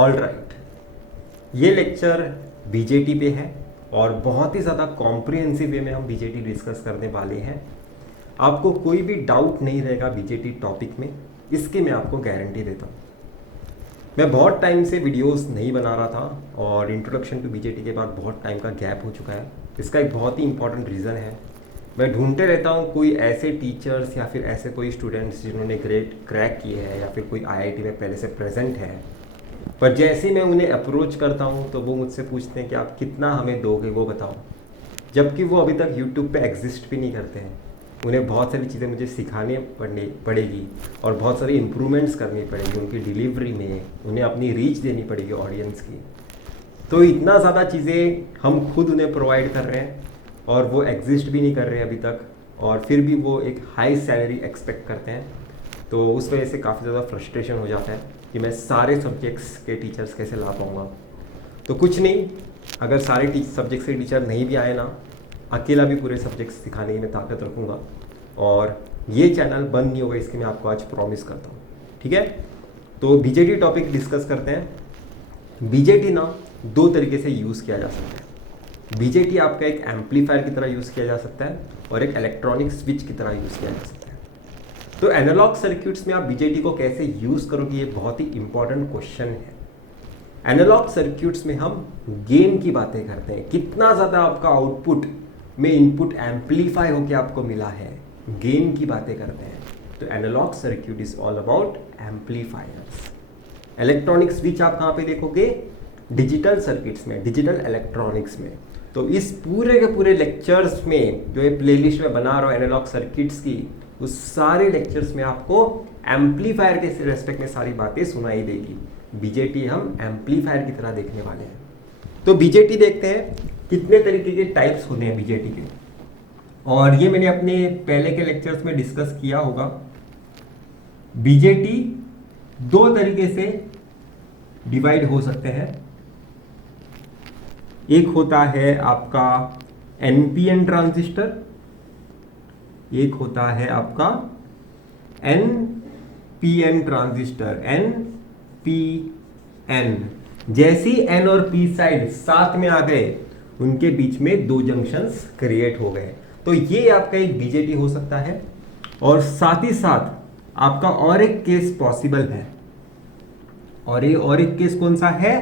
All right, ये lecture BJT पे है और बहुत ही ज़्यादा कॉम्प्रिहेंसिव वे में हम बीजेटी डिस्कस करने वाले हैं। आपको कोई भी डाउट नहीं रहेगा बीजेटी टॉपिक में, इसकी मैं आपको गारंटी देता हूँ। मैं बहुत टाइम से वीडियोस नहीं बना रहा था और इंट्रोडक्शन टू बीजेटी के बाद बहुत टाइम का गैप हो चुका है। इसका एक बहुत ही इंपॉर्टेंट रीज़न है, मैं ढूंढते रहता हूँ कोई ऐसे टीचर्स या फिर ऐसे कोई स्टूडेंट्स जिन्होंने ग्रेड क्रैक किए हैं या फिर कोई आईआईटी में पहले से प्रेजेंट है, पर जैसे ही मैं उन्हें अप्रोच करता हूँ तो वो मुझसे पूछते हैं कि आप कितना हमें दोगे वो बताओ, जबकि वो अभी तक यूट्यूब पे एग्जिस्ट भी नहीं करते हैं। उन्हें बहुत सारी चीज़ें मुझे सिखानी पड़ेगी और बहुत सारी इम्प्रूवमेंट्स करनी पड़ेगी उनकी डिलीवरी में, उन्हें अपनी रीच देनी पड़ेगी ऑडियंस की। तो इतना ज़्यादा चीज़ें हम खुद उन्हें प्रोवाइड कर रहे हैं और वो एग्जिस्ट भी नहीं कर रहे अभी तक, और फिर भी वो एक हाई सैलरी एक्सपेक्ट करते हैं। तो उस वजह से काफ़ी ज़्यादा फ्रस्ट्रेशन हो जाता है कि मैं सारे सब्जेक्ट्स के टीचर्स कैसे ला पाऊँगा। तो कुछ नहीं, अगर सारे सब्जेक्ट्स के टीचर नहीं भी आए ना, अकेला भी पूरे सब्जेक्ट्स सिखाने की मैं ताकत रखूँगा और ये चैनल बंद नहीं होगा, इसकी मैं आपको आज प्रॉमिस करता हूँ। ठीक है, तो बीजेटी टॉपिक डिस्कस करते हैं। बीजेटी ना दो तरीके से यूज़ किया जा सकता है। बीजेटी आपका एक एम्पलीफायर की तरह यूज़ किया जा सकता है और एक इलेक्ट्रॉनिक स्विच की तरह यूज़ किया जा सकता है। तो एनालॉग सर्किट्स में आप बीजेटी को कैसे यूज़ करोगे, ये बहुत ही इंपॉर्टेंट क्वेश्चन है। एनालॉग सर्किट्स में हम गेन की बातें करते हैं, कितना ज़्यादा आपका आउटपुट में इनपुट एम्पलीफाई होकर आपको मिला है, गेन की बातें करते हैं। तो analogue circuit is all about amplifiers. Electronic switch आप कहाँ पे देखोगे? डिजिटल सर्किट्स में, डिजिटल इलेक्ट्रॉनिक्स में। तो इस पूरे के पूरे लेक्चर्स में जो ये प्लेलिस्ट में बना रहा हूँ एनालॉग सर्किट्स की, उस सारे लेक्चर्स में आपको एम्पलीफायर के रेस्पेक्ट में सारी बातें सुनाई देगी। बीजेटी हम एम्पलीफायर की तरह देखने वाले हैं। तो बीजेटी देखते हैं कितने तरीके के टाइप्स होते हैं बीजेटी के, और ये मैंने अपने पहले के लेक्चर्स में डिस्कस किया होगा। बीजेटी दो तरीके से डिवाइड हो सकते हैं। एक होता है आपका एनपीएन ट्रांजिस्टर, एक होता है आपका एनपीएन ट्रांजिस्टर, एनपीएन। जैसी एन और पी साइड साथ में आ गए, उनके बीच में दो जंक्शंस क्रिएट हो गए। तो ये आपका एक बीजेटी हो सकता है। और साथ ही साथ आपका और एक केस पॉसिबल है, और एक केस कौन सा है?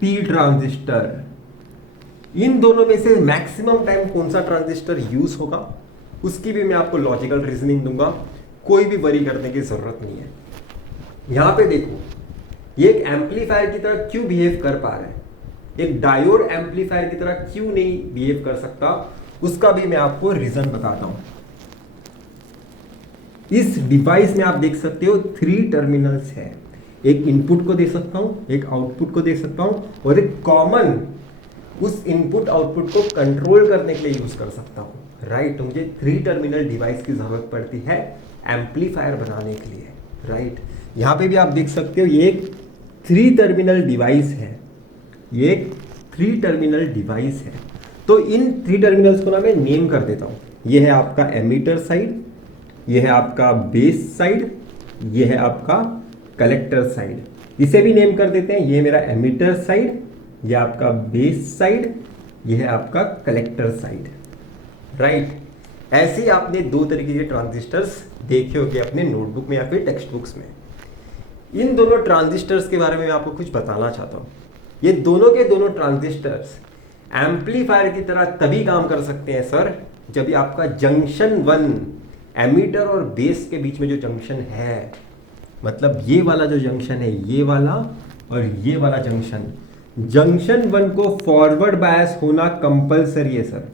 P transistor. इन दोनों में से मैक्सिमम टाइम कौन सा ट्रांजिस्टर यूज होगा, उसकी भी मैं आपको लॉजिकल रीजनिंग दूंगा, कोई भी वरी करने की जरूरत नहीं है। यहां पे देखो, ये एक एम्पलीफायर की तरह क्यों बिहेव कर पा रहा है, एक डायोड एम्पलीफायर की तरह क्यों नहीं बिहेव कर सकता, उसका भी मैं आपको रीजन बताता हूं। इस डिवाइस में आप देख सकते हो 3 टर्मिनल्स है, एक इनपुट को दे सकता हूं, एक आउटपुट को दे सकता हूं, और एक कॉमन उस इनपुट आउटपुट को कंट्रोल करने के लिए यूज कर सकता हूं। राइट, तो मुझे 3 टर्मिनल डिवाइस की जरूरत पड़ती है एम्पलीफायर बनाने के लिए। राइट, यहां पे भी आप देख सकते हो ये एक 3 टर्मिनल डिवाइस है, ये एक 3 टर्मिनल डिवाइस है। तो इन 3 टर्मिनल्स को ना मैं नेम कर देता हूं। ये है आपका एमीटर साइड, ये है आपका बेस साइड, ये है आपका कलेक्टर साइड। इसे भी नेम कर देते हैं, ये मेरा एमीटर साइड, ये आपका बेस साइड, ये है आपका कलेक्टर साइड। राइट, ऐसे ही आपने 2 तरीके के ट्रांजिस्टर्स देखे होंगे अपने नोटबुक में या फिर टेक्स्ट बुक्स में। इन दोनों ट्रांजिस्टर्स के बारे में मैं आपको कुछ बताना चाहता हूँ। ये दोनों के दोनों ट्रांजिस्टर्स एम्पलीफायर की तरह तभी काम कर सकते हैं सर, जब आपका जंक्शन 1 एमीटर और बेस के बीच में जो जंक्शन है, मतलब ये वाला जो जंक्शन है, ये वाला और ये वाला जंक्शन, जंक्शन 1 को फॉरवर्ड बायस होना कंपलसरी है सर।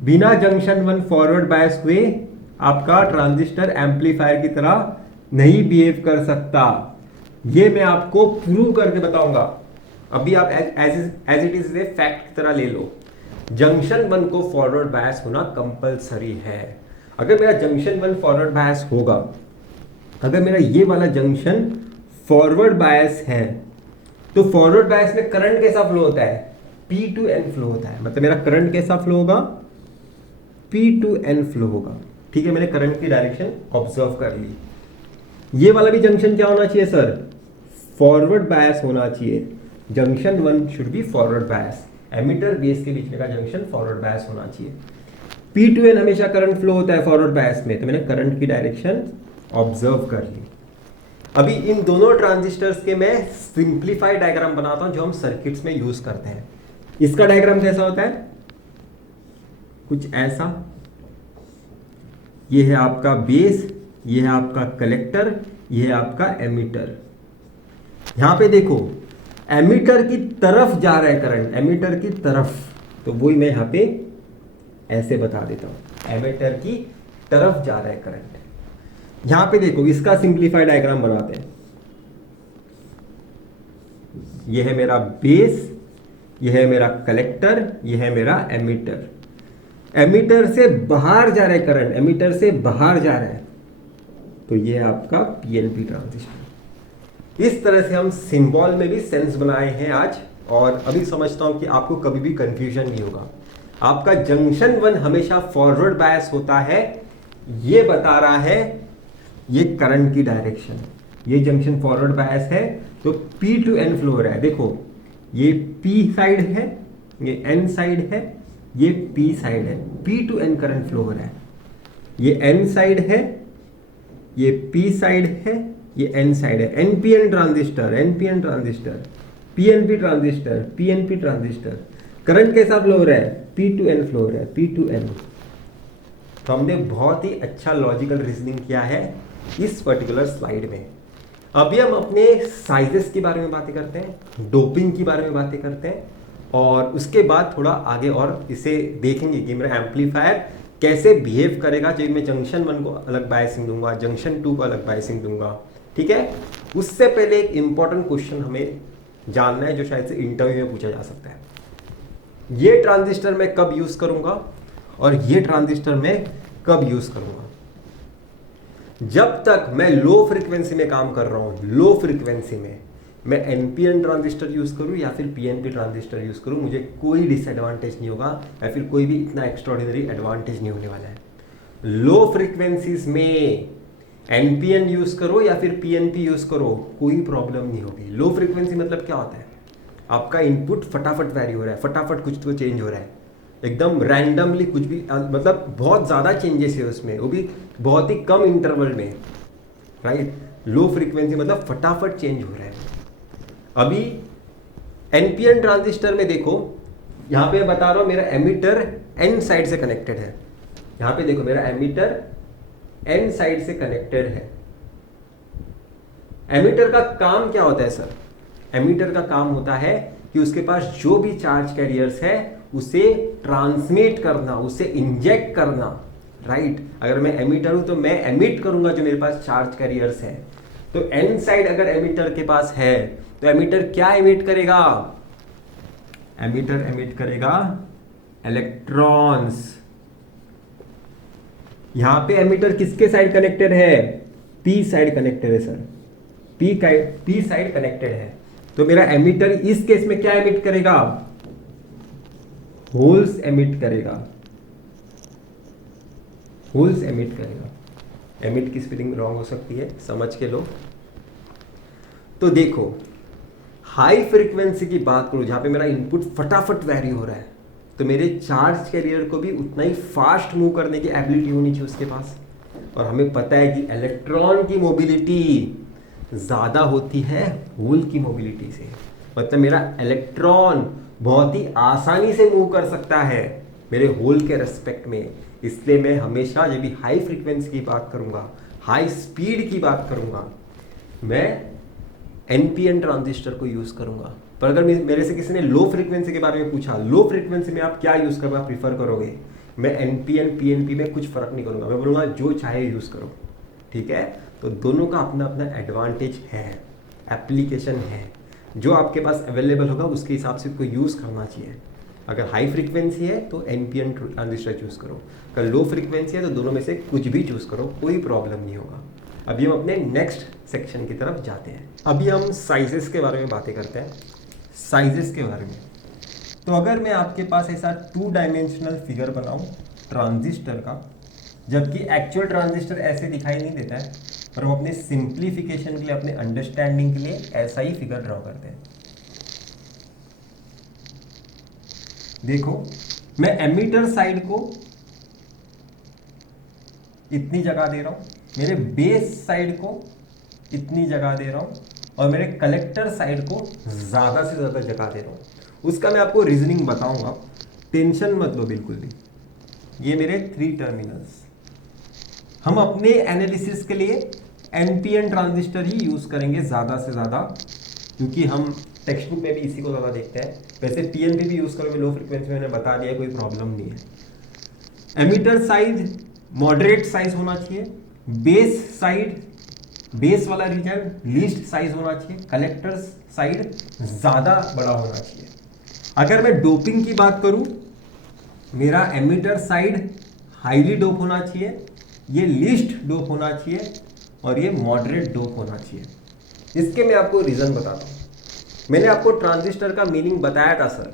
बिना जंक्शन 1 फॉरवर्ड बायस हुए आपका ट्रांजिस्टर एम्पलीफायर की तरह नहीं बिहेव कर सकता। ये मैं आपको प्रूव करके बताऊंगा। अभी आप एज इट इज फैक्ट की तरह ले लो, जंक्शन 1 को फॉरवर्ड बायस होना कंपलसरी है। अगर मेरा जंक्शन 1 फॉरवर्ड बायस होगा, अगर मेरा ये वाला जंक्शन फॉरवर्ड बायस है, तो फॉरवर्ड बायस में करंट कैसा फ्लो होता है? P to N फ्लो होता है। मतलब मेरा करंट कैसा फ्लो होगा? P to N फ्लो होगा। ठीक है, मैंने करंट की डायरेक्शन ऑब्जर्व कर ली। ये वाला भी जंक्शन क्या होना चाहिए सर, फॉरवर्ड बायस होना चाहिए। Junction 1 should be forward bias, emitter base के बीच में का जंक्शन फॉरवर्ड बायस होना चाहिए। P2N हमेशा करंट फ्लो होता है फॉरवर्ड बायस में, तो मैंने करंट की डायरेक्शन ऑब्जर्व कर ली। अभी इन दोनों ट्रांजिस्टर्स के मैं सिंप्लीफाइड डायग्राम बनाता हूं जो हम सर्किट्स में यूज करते हैं। इसका डायग्राम कैसा होता है, कुछ ऐसा। ये है आपका बेस, ये है आपका कलेक्टर, ये है आपका एमिटर। यहां पे देखो एमिटर की तरफ जा रहा है करंट, एमिटर की तरफ, तो वही मैं यहां पे ऐसे बता देता हूं, एमिटर की तरफ जा रहा है करंट। यहां पे देखो इसका सिंप्लीफाइड डायग्राम बनाते हैं। ये है मेरा बेस, ये है मेरा कलेक्टर, ये है मेरा एमिटर। एमिटर से बाहर जा रहा है करंट, एमिटर से बाहर जा रहा है, तो ये है आपका पीएनपी ट्रांजिस्टर। इस तरह से हम सिंबल में भी सेंस बनाए हैं आज, और अभी समझता हूं कि आपको कभी भी कंफ्यूजन नहीं होगा। आपका जंक्शन 1 हमेशा फॉरवर्ड बायस होता है, ये बता रहा है ये करंट की डायरेक्शन। ये जंक्शन फॉरवर्ड बायस है तो P2N फ्लो हो रहा है। देखो ये P साइड है, ये N साइड है, ये P साइड है, P2N करंट फ्लो हो रहा है। ये N साइड है, ये P साइड है, ये N साइड है। NPN transistor, NPN transistor, PNP transistor, PNP transistor. Current कैसा फ्लो हो रहा है, P2N फ्लो हो रहा है, P2N। तो हमने बहुत ही अच्छा लॉजिकल रीजनिंग किया है इस पर्टिकुलर स्लाइड में। अभी हम अपने साइजेस के बारे में बातें करते हैं, डोपिंग के बारे में बातें करते हैं, और उसके बाद थोड़ा आगे और इसे देखेंगे कि मेरा एम्पलीफायर कैसे बिहेव करेगा जब मैं जंक्शन 1 को अलग बायसिंग दूंगा, जंक्शन 2 को अलग बायसिंग दूंगा। ठीक है, उससे पहले एक इंपॉर्टेंट क्वेश्चन हमें जानना है जो शायद से इंटरव्यू में पूछा जा सकता है। ये ट्रांजिस्टर मैं कब यूज करूंगा और ये ट्रांजिस्टर मैं कब यूज करूंगा? जब तक मैं लो फ्रीक्वेंसी में काम कर रहा हूं, लो फ्रीक्वेंसी में मैं एनपीएन ट्रांजिस्टर यूज करूं या फिर पीएनपी ट्रांजिस्टर यूज करूं, मुझे कोई डिसएडवांटेज नहीं होगा या फिर कोई भी इतना एक्स्ट्राऑर्डिनरी एडवांटेज नहीं होने वाला है। लो फ्रीक्वेंसीज में एनपीएन यूज करो या फिर पीएनपी यूज करो, कोई प्रॉब्लम नहीं होगी। लो फ्रीक्वेंसी मतलब क्या होता है, आपका इनपुट फटाफट वैरी हो रहा है, फटाफट कुछ तो चेंज हो रहा है, एकदम रैंडमली कुछ भी, मतलब बहुत ज़्यादा चेंजेस है उसमें, वो भी बहुत ही कम इंटरवल में, राइट। लो फ्रीक्वेंसी मतलब फटाफट चेंज हो रहा है। अभी एनपीएन ट्रांजिस्टर में देखो, यहाँ पे बता रहा हूँ मेरा एमिटर एन साइड से कनेक्टेड है। यहाँ पे देखो मेरा एमिटर एन साइड से कनेक्टेड है। एमिटर का काम क्या होता है सर? एमिटर का काम होता है कि उसके पास जो भी चार्ज कैरियर्स है उसे ट्रांसमिट करना, उसे इंजेक्ट करना, राइट। अगर मैं एमिटर हूं तो मैं एमिट करूंगा जो मेरे पास चार्ज कैरियर्स है। तो एन साइड अगर एमिटर के पास है तो एमिटर क्या एमिट करेगा? एमिटर एमिट करेगा इलेक्ट्रॉन्स। यहां पे एमिटर किसके साइड कनेक्टेड है? पी साइड कनेक्टेड है सर, पी साइड कनेक्टेड है। तो मेरा एमिटर इस केस में क्या एमिट करेगा? होल्स एमिट करेगा, होल्स एमिट करेगा। एमिट की स्पेलिंग रॉन्ग हो सकती है, समझ के लो। तो देखो हाई फ्रीक्वेंसी की बात करूं जहां पे मेरा इनपुट फटाफट वैरी हो रहा है, तो मेरे चार्ज कैरियर को भी उतना ही फास्ट मूव करने की एबिलिटी होनी चाहिए उसके पास। और हमें पता है कि इलेक्ट्रॉन की मोबिलिटी ज़्यादा होती है होल की मोबिलिटी से, मतलब मेरा इलेक्ट्रॉन बहुत ही आसानी से मूव कर सकता है मेरे होल के रेस्पेक्ट में। इसलिए मैं हमेशा जब भी हाई फ्रीक्वेंसी की बात करूंगा, हाई स्पीड की बात करूंगा, मैं एनपीएन ट्रांजिस्टर को यूज़ करूंगा। पर अगर मेरे से किसी ने लो फ्रीक्वेंसी के बारे में पूछा, लो फ्रीक्वेंसी में आप क्या यूज़ करना प्रीफर करोगे, मैं एनपीएन पीएनपी में कुछ फ़र्क नहीं करूंगा, मैं बोलूँगा जो चाहे यूज़ करो, ठीक है। तो दोनों का अपना अपना एडवांटेज है, एप्लीकेशन है, जो आपके पास अवेलेबल होगा उसके हिसाब से उसको यूज़ करना चाहिए। अगर हाई फ्रीक्वेंसी है तो एनपीएन ट्रांजिस्टर चूज़ करो, अगर लो फ्रीक्वेंसी है तो दोनों में से कुछ भी चूज़ करो, कोई प्रॉब्लम नहीं होगा। अभी हम अपने नेक्स्ट सेक्शन की तरफ जाते हैं। अभी हम साइजेस के बारे में बातें करते हैं, साइजेस के बारे में। तो अगर मैं आपके पास ऐसा 2 डायमेंशनल फिगर बनाऊं ट्रांजिस्टर का, जबकि एक्चुअल ट्रांजिस्टर ऐसे दिखाई नहीं देता है, और हम अपने सिंप्लीफिकेशन के लिए, अपने अंडरस्टैंडिंग के लिए ऐसा ही फिगर ड्रॉ करते हैं। देखो, मैं एमीटर साइड को इतनी जगह दे रहा हूं, मेरे बेस साइड को इतनी जगह दे रहा हूं, और मेरे कलेक्टर साइड को ज्यादा से ज्यादा जगह दे रहा हूं। उसका मैं आपको रीजनिंग बताऊंगा, टेंशन मत लो बिल्कुल भी। ये मेरे 3 टर्मिनल्स, हम अपने एनालिसिस के लिए एनपीएन ट्रांजिस्टर ही यूज करेंगे ज्यादा से ज्यादा, क्योंकि हम टेक्स्ट बुक में भी इसी को ज्यादा देखते हैं। वैसे पीएनपी भी यूज करोगे लो फ्रिक्वेंसी, मैंने बता दिया, कोई प्रॉब्लम नहीं है। एमीटर साइज मॉडरेट साइज होना चाहिए, बेस साइड, बेस वाला रीजन लीस्ट साइज होना चाहिए, कलेक्टर साइड ज्यादा बड़ा होना चाहिए। अगर मैं डोपिंग की बात करूं, मेरा एमीटर साइड हाईली डोप होना चाहिए, ये लीस्ट डोप होना चाहिए, और ये मॉडरेट डोप होना चाहिए। इसके मैं आपको रीजन बताता हूं। मैंने आपको ट्रांजिस्टर का मीनिंग बताया था सर।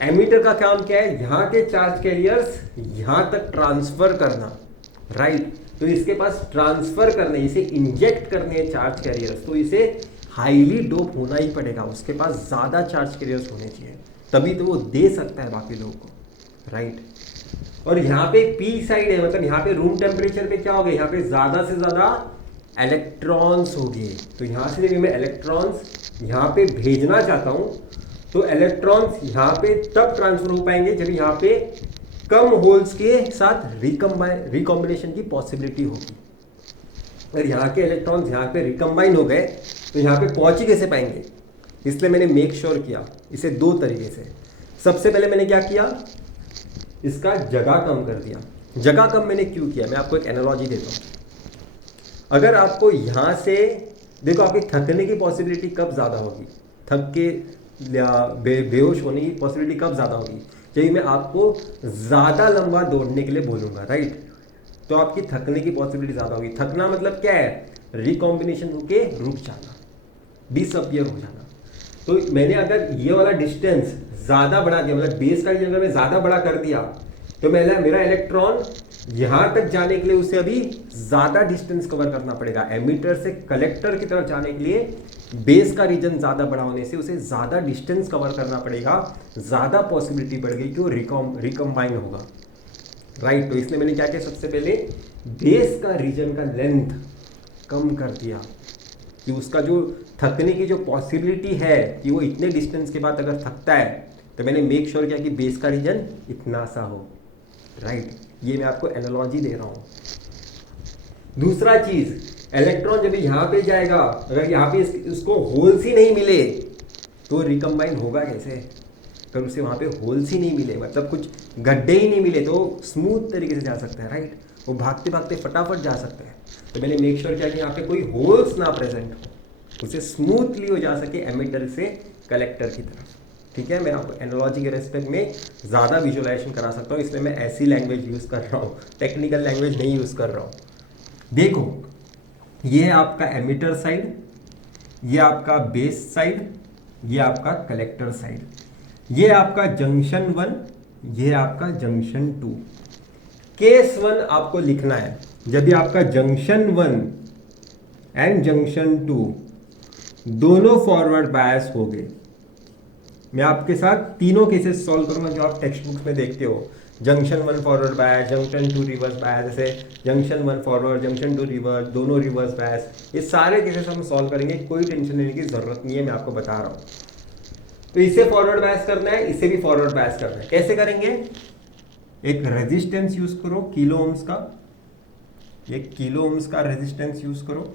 एमीटर का काम क्या है, यहां के चार्ज कैरियर्स यहां तक ट्रांसफर करना, राइट। तो इसके पास ट्रांसफर करने, इसे इंजेक्ट करने हैं चार्ज कैरियर्स, तो इसे हाईली डोप होना ही पड़ेगा, उसके पास ज्यादा चार्ज कैरियर्स होने चाहिए, तभी तो वो दे सकता है बाकी लोगों को, राइट। और यहाँ पे पी साइड है, मतलब यहाँ पे रूम टेम्परेचर पे क्या हो गया, यहाँ पे ज्यादा से ज्यादा इलेक्ट्रॉन्स हो गए। तो यहाँ से जब मैं इलेक्ट्रॉन्स यहाँ पे भेजना चाहता हूँ, तो इलेक्ट्रॉन्स यहाँ पे तब ट्रांसफर हो पाएंगे जब यहाँ पे कम होल्स के साथ रिकॉम्बिनेशन की पॉसिबिलिटी होगी। अगर यहाँ के इलेक्ट्रॉन्स यहाँ पे रिकम्बाइन हो गए तो यहाँ पे पहुंच ही कैसे पाएंगे। इसलिए मैंने मेक श्योर किया इसे 2 तरीके से। सबसे पहले मैंने क्या किया, इसका जगह कम कर दिया। जगह कम मैंने क्यों किया, मैं आपको एक एनालॉजी देता हूँ। अगर आपको यहाँ से देखो, आपकी थकने की पॉसिबिलिटी कब ज़्यादा होगी, थक के बेहोश होने की पॉसिबिलिटी कब ज़्यादा होगी, जब मैं आपको ज़्यादा लंबा दौड़ने के लिए बोलूँगा, राइट। तो आपकी थकने की पॉसिबिलिटी ज़्यादा होगी। थकना मतलब क्या है, रिकॉम्बिनेशन होके रुक जाना, डिसअपियर हो जाना। तो मैंने अगर ये वाला डिस्टेंस ज़्यादा बढ़ा दिया, मतलब बेस का अगर मैं ज़्यादा बड़ा कर दिया, तो मेरा इलेक्ट्रॉन यहाँ तक जाने के लिए उसे अभी ज़्यादा डिस्टेंस कवर करना पड़ेगा। एमीटर से कलेक्टर की तरफ जाने के लिए बेस का रीजन ज़्यादा बड़ा होने से उसे ज़्यादा डिस्टेंस कवर करना पड़ेगा, ज़्यादा पॉसिबिलिटी बढ़ गई कि वो रिकम्बाइन होगा, राइट। तो इसलिए मैंने क्या किया, सबसे पहले बेस का रीजन का लेंथ कम कर दिया कि उसका जो थकने की जो पॉसिबिलिटी है कि वो इतने डिस्टेंस के बाद अगर थकता है, तो मैंने मेक श्योर किया कि बेस का रीजन इतना सा हो, राइट। ये मैं आपको एनालॉजी दे रहा हूँ। दूसरा चीज, इलेक्ट्रॉन जब यहाँ पे जाएगा, अगर यहाँ पे उसको होल्स ही नहीं मिले तो रिकम्बाइन होगा कैसे। अगर उसे वहाँ पे होल्स ही नहीं मिले, मतलब कुछ गड्ढे ही नहीं मिले, तो स्मूथ तरीके से जा सकता है, राइट। वो भागते भागते फटाफट जा सकते हैं। तो मैंने मेक श्योर किया कि यहाँ पे कोई होल्स ना प्रेजेंट हो, उसे स्मूथली हो जा सके एमिटर से कलेक्टर की तरफ, ठीक है। मैं आपको एनालॉजी के रेस्पेक्ट में ज़्यादा विजुअलाइजेशन करा सकता हूँ, इसलिए मैं ऐसी लैंग्वेज यूज़ कर रहा हूँ, टेक्निकल लैंग्वेज नहीं यूज़ कर रहा हूँ। देखो, ये है आपका एमिटर साइड, ये आपका बेस साइड, ये आपका कलेक्टर साइड, ये आपका जंक्शन 1, ये आपका जंक्शन 2। केस 1 आपको लिखना है, जब भी आपका जंक्शन 1 एंड जंक्शन 2 दोनों फॉरवर्ड बायस हो गए। मैं आपके साथ तीनों केसेस सॉल्व करूंगा जो आप टेक्स्ट बुक्स में देखते हो, junction 1 forward bias, junction 2 reverse bias, जैसे जंक्शन 1 फॉरवर्ड, जंक्शन 2 रिवर्स, दोनों रिवर्स बायस। ये सारे केसेस हम सॉल्व करेंगे, कोई टेंशन लेने की जरूरत नहीं है, मैं आपको बता रहा हूँ। तो इसे फॉरवर्ड बायस करना है, इसे भी फॉरवर्ड बायस करना है। कैसे करेंगे, एक रेजिस्टेंस यूज करो किलो ओम्स का, एक किलो ओम्स का रेजिस्टेंस यूज करो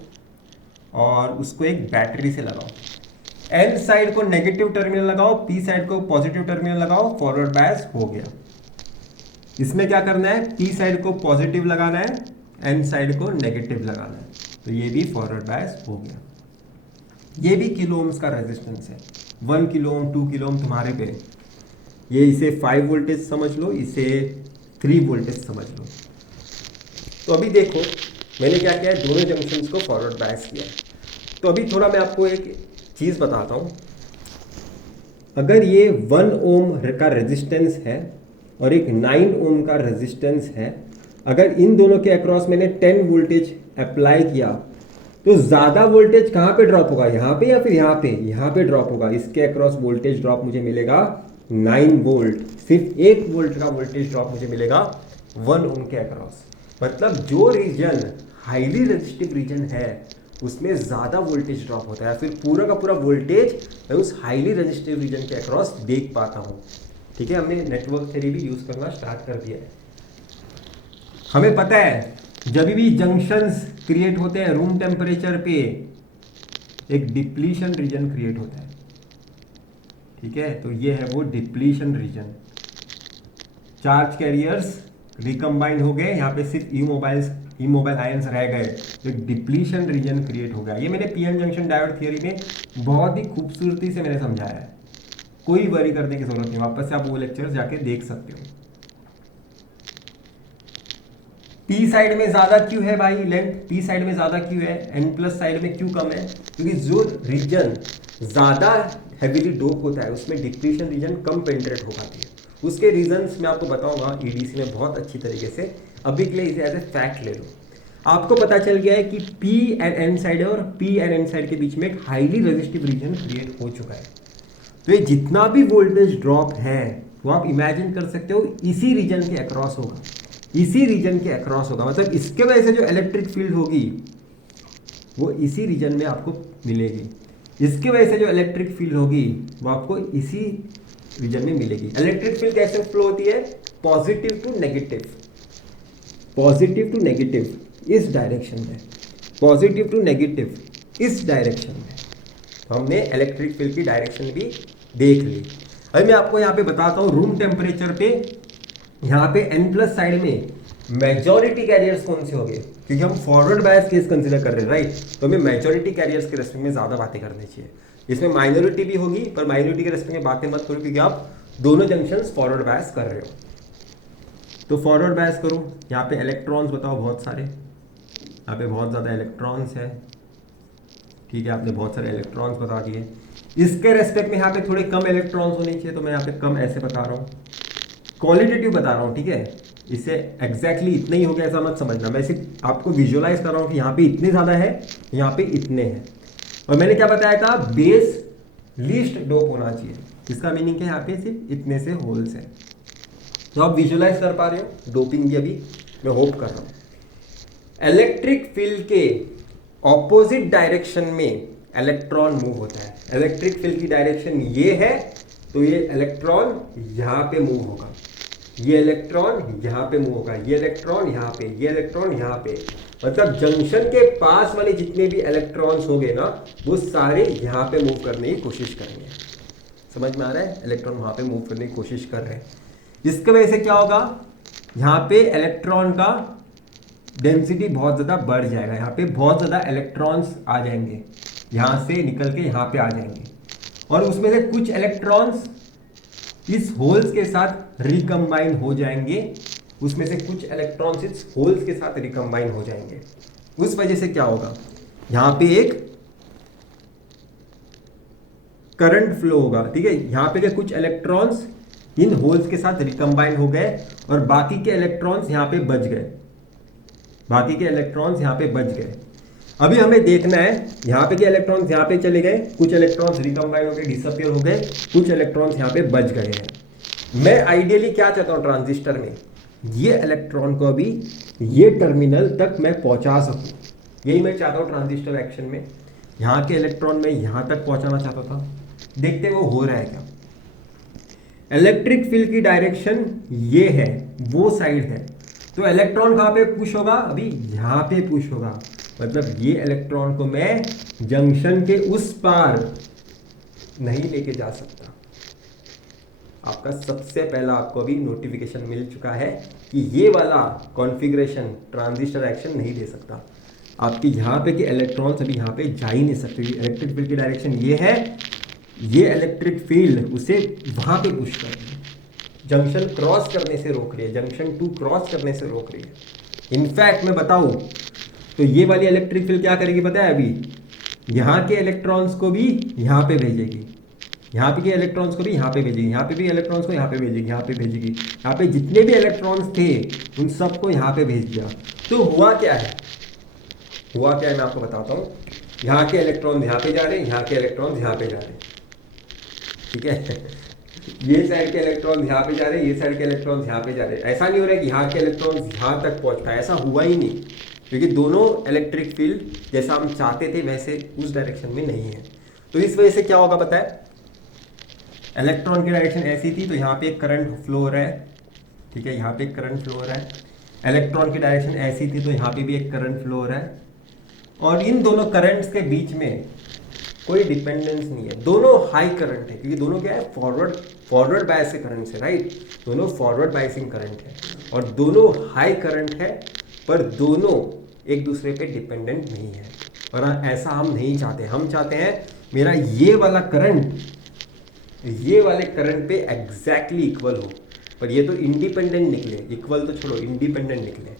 और उसको एक बैटरी से लगाओ। एन साइड को नेगेटिव टर्मिनल लगाओ, पी साइड को पॉजिटिव टर्मिनल लगाओ, फॉरवर्ड बायस हो गया। इसमें क्या करना है, पी साइड को पॉजिटिव लगाना है, एन साइड को नेगेटिव लगाना है, तो ये भी फॉरवर्ड बायस हो गया। ये भी किलो ओम्स का रेजिस्टेंस है, 1 किलो ओम, 2 किलो ओम तुम्हारे पे। ये इसे 5 वोल्टेज समझ लो, इसे 3 वोल्टेज समझ लो। तो अभी देखो मैंने क्या किया है, दोनों जंक्शंस को फॉरवर्ड बायस किया। तो अभी थोड़ा मैं आपको एक चीज़ बताता हूँ। अगर ये 1 ओम का रेजिस्टेंस है और एक 9 ओम का रेजिस्टेंस है, अगर इन दोनों के अक्रॉस मैंने 10 वोल्टेज अप्लाई किया, तो ज़्यादा वोल्टेज कहाँ पे ड्रॉप होगा, यहाँ पे या फिर यहाँ पे, यहाँ पे ड्रॉप होगा। इसके अक्रॉस वोल्टेज ड्रॉप मुझे मिलेगा 9 वोल्ट, सिर्फ 1 वोल्ट का वोल्टेज ड्रॉप मुझे मिलेगा 1 ओम के अक्रॉस। मतलब जो रीजन हाईली रेजिस्टिव रीजन है उसमें ज़्यादा वोल्टेज ड्रॉप होता है, फिर पूरा का पूरा वोल्टेज मैं उस हाईली रेजिस्टिव रीजन के अक्रॉस देख पाता हूँ। ठीक है, हमने नेटवर्क थ्योरी भी यूज़ करना स्टार्ट कर दिया है। हमें पता है जब भी जंक्शंस क्रिएट होते हैं रूम टेम्परेचर पे एक डिप्लीशन रीजन क्रिएट होता है। ठीक है, तो ये है वो depletion region. Charge carriers recombined हो गए, यहाँ पे सिर्फ इमोबाइल आयंस रह गए, तो एक डिप्लीशन रीजन क्रिएट हो गया। ये मैंने पीएन जंक्शन डायोड थियरी में बहुत ही खूबसूरती से मैंने समझाया है, कोई वरी करने की जरूरत नहीं, वापस से आप वो लेक्चर्स जाके देख सकते हो। पी साइड में ज्यादा क्यों है भाई लेंथ, पी साइड में ज्यादा क्यों है, एन प्लस साइड में क्यों कम है, क्योंकि जो रीजन ज्यादा हैवीली डोप होता है उसमें डिप्लीशन रीजन कम पेनिट्रेट हो पाती है। उसके रीजंस मैं आपको बताऊंगा ईडीसी में बहुत अच्छी तरीके से। अभी के लिए इसे एज ए फैक्ट ले लो। आपको पता चल गया है कि पी एंड एन साइड और पी एंड एन साइड के बीच में एक हाईली रेजिस्टिव रीजन क्रिएट हो चुका है। तो ये जितना भी वोल्टेज ड्रॉप है वो आप इमेजिन कर सकते हो इसी रीजन के अक्रॉस होगा, इसी रीजन के अक्रॉस होगा। मतलब इसके वजह से जो इलेक्ट्रिक फील्ड होगी वो इसी रीजन में आपको मिलेगी, इसके वजह से जो इलेक्ट्रिक फील्ड होगी वो आपको इसी रीजन में मिलेगी। इलेक्ट्रिक फील्ड कैसे फ्लो होती है, positive to negative, positive to negative इस डायरेक्शन में, पॉजिटिव टू नेगेटिव इस डायरेक्शन में। तो हमने इलेक्ट्रिक फील्ड की डायरेक्शन भी देख ली। अभी मैं आपको यहाँ पे बताता हूँ रूम टेम्परेचर पे यहाँ पे n प्लस साइड में मेजॉरिटी कैरियर्स कौन से हो गए, क्योंकि हम फॉरवर्ड बायस केस कंसीडर कर रहे हैं राइट, तो हमें मेजॉरिटी कैरियर्स के रेस्पेक्ट में ज़्यादा बातें करनी चाहिए। इसमें माइनॉरिटी भी होगी पर माइनॉरिटी के रेस्पेक्ट में बातें मत करो, क्योंकि आप दोनों जंक्शंस फॉरवर्ड बायस कर रहे हो। तो फॉरवर्ड बायस करो, यहाँ पे इलेक्ट्रॉन्स बताओ बहुत सारे, यहाँ पे बहुत ज़्यादा इलेक्ट्रॉन्स है। ठीक है, आपने बहुत सारे इलेक्ट्रॉन्स बता दिए। इसके रेस्पेक्ट में यहाँ पे थोड़े कम इलेक्ट्रॉन्स होने चाहिए, तो मैं यहाँ पे कम ऐसे बता रहा हूँ, क्वालिटेटिव बता रहा हूँ। ठीक है, इससे एग्जैक्टली इतना ही हो गया ऐसा मत समझना, मैं सिर्फ आपको विजुअलाइज कर रहा हूँ कि यहाँ पे इतने ज़्यादा है, यहाँ पे इतने हैं। और मैंने क्या बताया था, बेस लीस्ट डोप होना चाहिए, इसका मीनिंग है यहाँ पे सिर्फ इतने से होल्स है। तो आप विजुअलाइज कर पा रहे हो, डोपिंग भी अभी मैं होप कर रहा हूँ। इलेक्ट्रिक फील्ड के ऑपोजिट डायरेक्शन में इलेक्ट्रॉन मूव होता है। इलेक्ट्रिक फील्ड की डायरेक्शन ये है तो ये इलेक्ट्रॉन यहाँ पे मूव होगा, ये इलेक्ट्रॉन यहाँ पे मूव होगा, ये इलेक्ट्रॉन यहाँ पे, ये इलेक्ट्रॉन यहाँ पे। मतलब जंक्शन के पास वाले जितने भी इलेक्ट्रॉन्स होंगे ना वो सारे यहाँ पे मूव करने की कोशिश करेंगे। समझ में आ रहा है, इलेक्ट्रॉन वहाँ पे मूव करने की कोशिश कर रहे हैं। इसके वजह से क्या होगा, यहाँ पे इलेक्ट्रॉन का डेंसिटी बहुत ज़्यादा बढ़ जाएगा, यहाँ पे बहुत ज़्यादा इलेक्ट्रॉन्स आ जाएंगे, यहाँ से निकल के यहाँ पे आ जाएंगे, और उसमें से कुछ इलेक्ट्रॉन्स इस होल्स के साथ रिकम्बाइन हो जाएंगे, उसमें से कुछ इलेक्ट्रॉन्स इस होल्स के साथ रिकम्बाइन हो जाएंगे। उस वजह से क्या होगा, यहाँ पे एक करंट फ्लो होगा। ठीक है, यहाँ पे कुछ इलेक्ट्रॉन्स इन होल्स के साथ रिकम्बाइन हो गए और बाकी के इलेक्ट्रॉन्स यहाँ पे बच गए, बाकी के इलेक्ट्रॉन्स यहाँ पे बच गए। अभी हमें देखना है यहाँ पे के इलेक्ट्रॉन्स यहाँ पे चले गए, कुछ इलेक्ट्रॉन्स रिकम्बाइन हो गए, डिसअपियर हो गए, कुछ इलेक्ट्रॉन्स यहाँ पे बच गए हैं। मैं आइडियली क्या चाहता हूँ ट्रांजिस्टर में, ये इलेक्ट्रॉन को अभी ये टर्मिनल तक मैं पहुँचा सकूँ, यही मैं चाहता हूँ ट्रांजिस्टर एक्शन में। यहाँ के इलेक्ट्रॉन में यहाँ तक पहुँचाना चाहता था, देखते वो हो रहा है क्या। इलेक्ट्रिक फील्ड की डायरेक्शन ये है, वो साइड है, तो इलेक्ट्रॉन कहाँ पे पुश होगा, अभी यहाँ पे पुश होगा। मतलब ये इलेक्ट्रॉन को मैं जंक्शन के उस पार नहीं लेके जा सकता। आपका सबसे पहला आपको अभी नोटिफिकेशन मिल चुका है कि ये वाला कॉन्फ़िगरेशन ट्रांजिस्टर एक्शन नहीं दे सकता। आपके यहाँ पे के इलेक्ट्रॉन्स अभी यहाँ पे जा ही नहीं सकते। इलेक्ट्रिक फील्ड की डायरेक्शन ये है, ये इलेक्ट्रिक फील्ड उसे वहाँ पे पुश कर रही है, जंक्शन क्रॉस करने से रोक रही है, जंक्शन 2 क्रॉस करने से रोक रही है। इनफैक्ट मैं बताऊँ तो ये वाली इलेक्ट्रिक फील्ड क्या करेगी पता है, अभी यहाँ के इलेक्ट्रॉन्स को भी यहाँ पे भेजेगी, यहाँ पे के इलेक्ट्रॉन्स को भी यहाँ पे भेजेगी, यहाँ पे भी इलेक्ट्रॉन्स को यहाँ पे भेजेगी, यहाँ पे भेजेगी, यहाँ पे जितने भी इलेक्ट्रॉन्स थे उन सबको यहाँ पे भेज दिया। तो हुआ क्या है, हुआ क्या है मैं आपको बताता हूँ। यहाँ के इलेक्ट्रॉन यहाँ पे जा रहे हैं, यहाँ के इलेक्ट्रॉन यहाँ पे जा रहे हैं, ठीक है। ये साइड के इलेक्ट्रॉन यहाँ पे जा रहे हैं, ये साइड के इलेक्ट्रॉन यहाँ पे जा रहे हैं। ऐसा नहीं हो रहा है कि यहाँ के इलेक्ट्रॉन यहाँ तक पहुँच पाए, ऐसा हुआ ही नहीं, क्योंकि दोनों इलेक्ट्रिक फील्ड जैसा हम चाहते थे वैसे उस डायरेक्शन में नहीं है। तो इस वजह से क्या होगा पता है, इलेक्ट्रॉन की डायरेक्शन ऐसी थी तो यहाँ पे एक करंट फ्लो हो रहा है, ठीक है, यहाँ पे एक करंट फ्लो हो रहा है। इलेक्ट्रॉन की डायरेक्शन ऐसी थी तो यहाँ पे भी एक करंट फ्लो हो रहा है, और इन दोनों करंट्स के बीच में कोई डिपेंडेंस नहीं है, दोनों हाई करंट है, क्योंकि दोनों क्या है, फॉरवर्ड बायस के करंट से, राइट, दोनों फॉरवर्ड बायसिंग करंट है और दोनों हाई करंट है, पर दोनों एक दूसरे पे डिपेंडेंट नहीं है। और ऐसा हम नहीं चाहते, हम चाहते हैं मेरा ये वाला करंट ये वाले करंट पे एग्जैक्टली इक्वल हो, पर ये तो इंडिपेंडेंट निकले, इक्वल तो छोड़ो इंडिपेंडेंट निकले।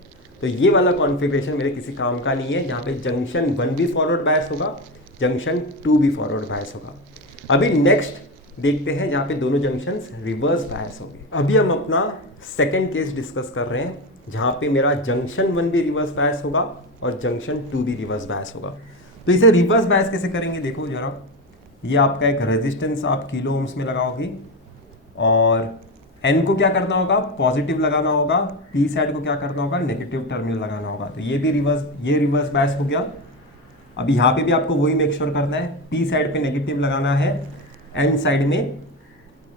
तो ये वाला कॉन्फ़िगरेशन मेरे किसी काम का नहीं है, जहाँ पे जंक्शन 1 भी फॉरवर्ड बायस होगा, जंक्शन 2 भी फॉरवर्ड बायस होगा। अभी नेक्स्ट देखते हैं जहाँ पे दोनों जंक्शंस रिवर्स बायस होंगे। अभी हम अपना सेकंड केस डिस्कस कर रहे हैं, जहाँ पे मेरा जंक्शन 1 भी रिवर्स बायस होगा और जंक्शन 2 भी रिवर्स बायस होगा। तो इसे रिवर्स बायस कैसे करेंगे, देखो जरा, ये आपका एक रेजिस्टेंस आप किलो ओम्स में लगाओगी और एन को क्या करना होगा, पॉजिटिव लगाना होगा, पी साइड को क्या करना होगा, नेगेटिव टर्मिनल लगाना होगा। तो ये भी रिवर्स बायस हो गया। अभी यहाँ पे भी आपको वही मेक श्योर करना है, पी साइड पे नेगेटिव लगाना है, एन साइड में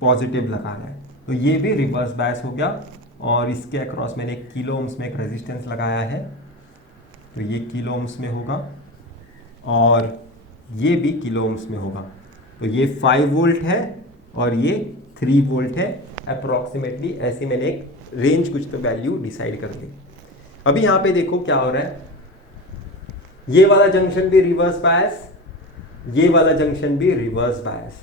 पॉजिटिव लगाना है। तो ये भी रिवर्स बायस हो गया। और इसके अक्रॉस मैंने किलो ओम्स में एक रेजिस्टेंस लगाया है, तो ये किलो ओम्स में होगा और ये भी किलो ओम्स में होगा। तो ये 5 वोल्ट है और ये 3 वोल्ट है अप्रॉक्सीमेटली, ऐसे मैंने एक रेंज कुछ तो वैल्यू डिसाइड कर ली। अभी यहाँ पे देखो क्या हो रहा है, ये वाला जंक्शन भी रिवर्स बायस, ये वाला जंक्शन भी रिवर्स बायस।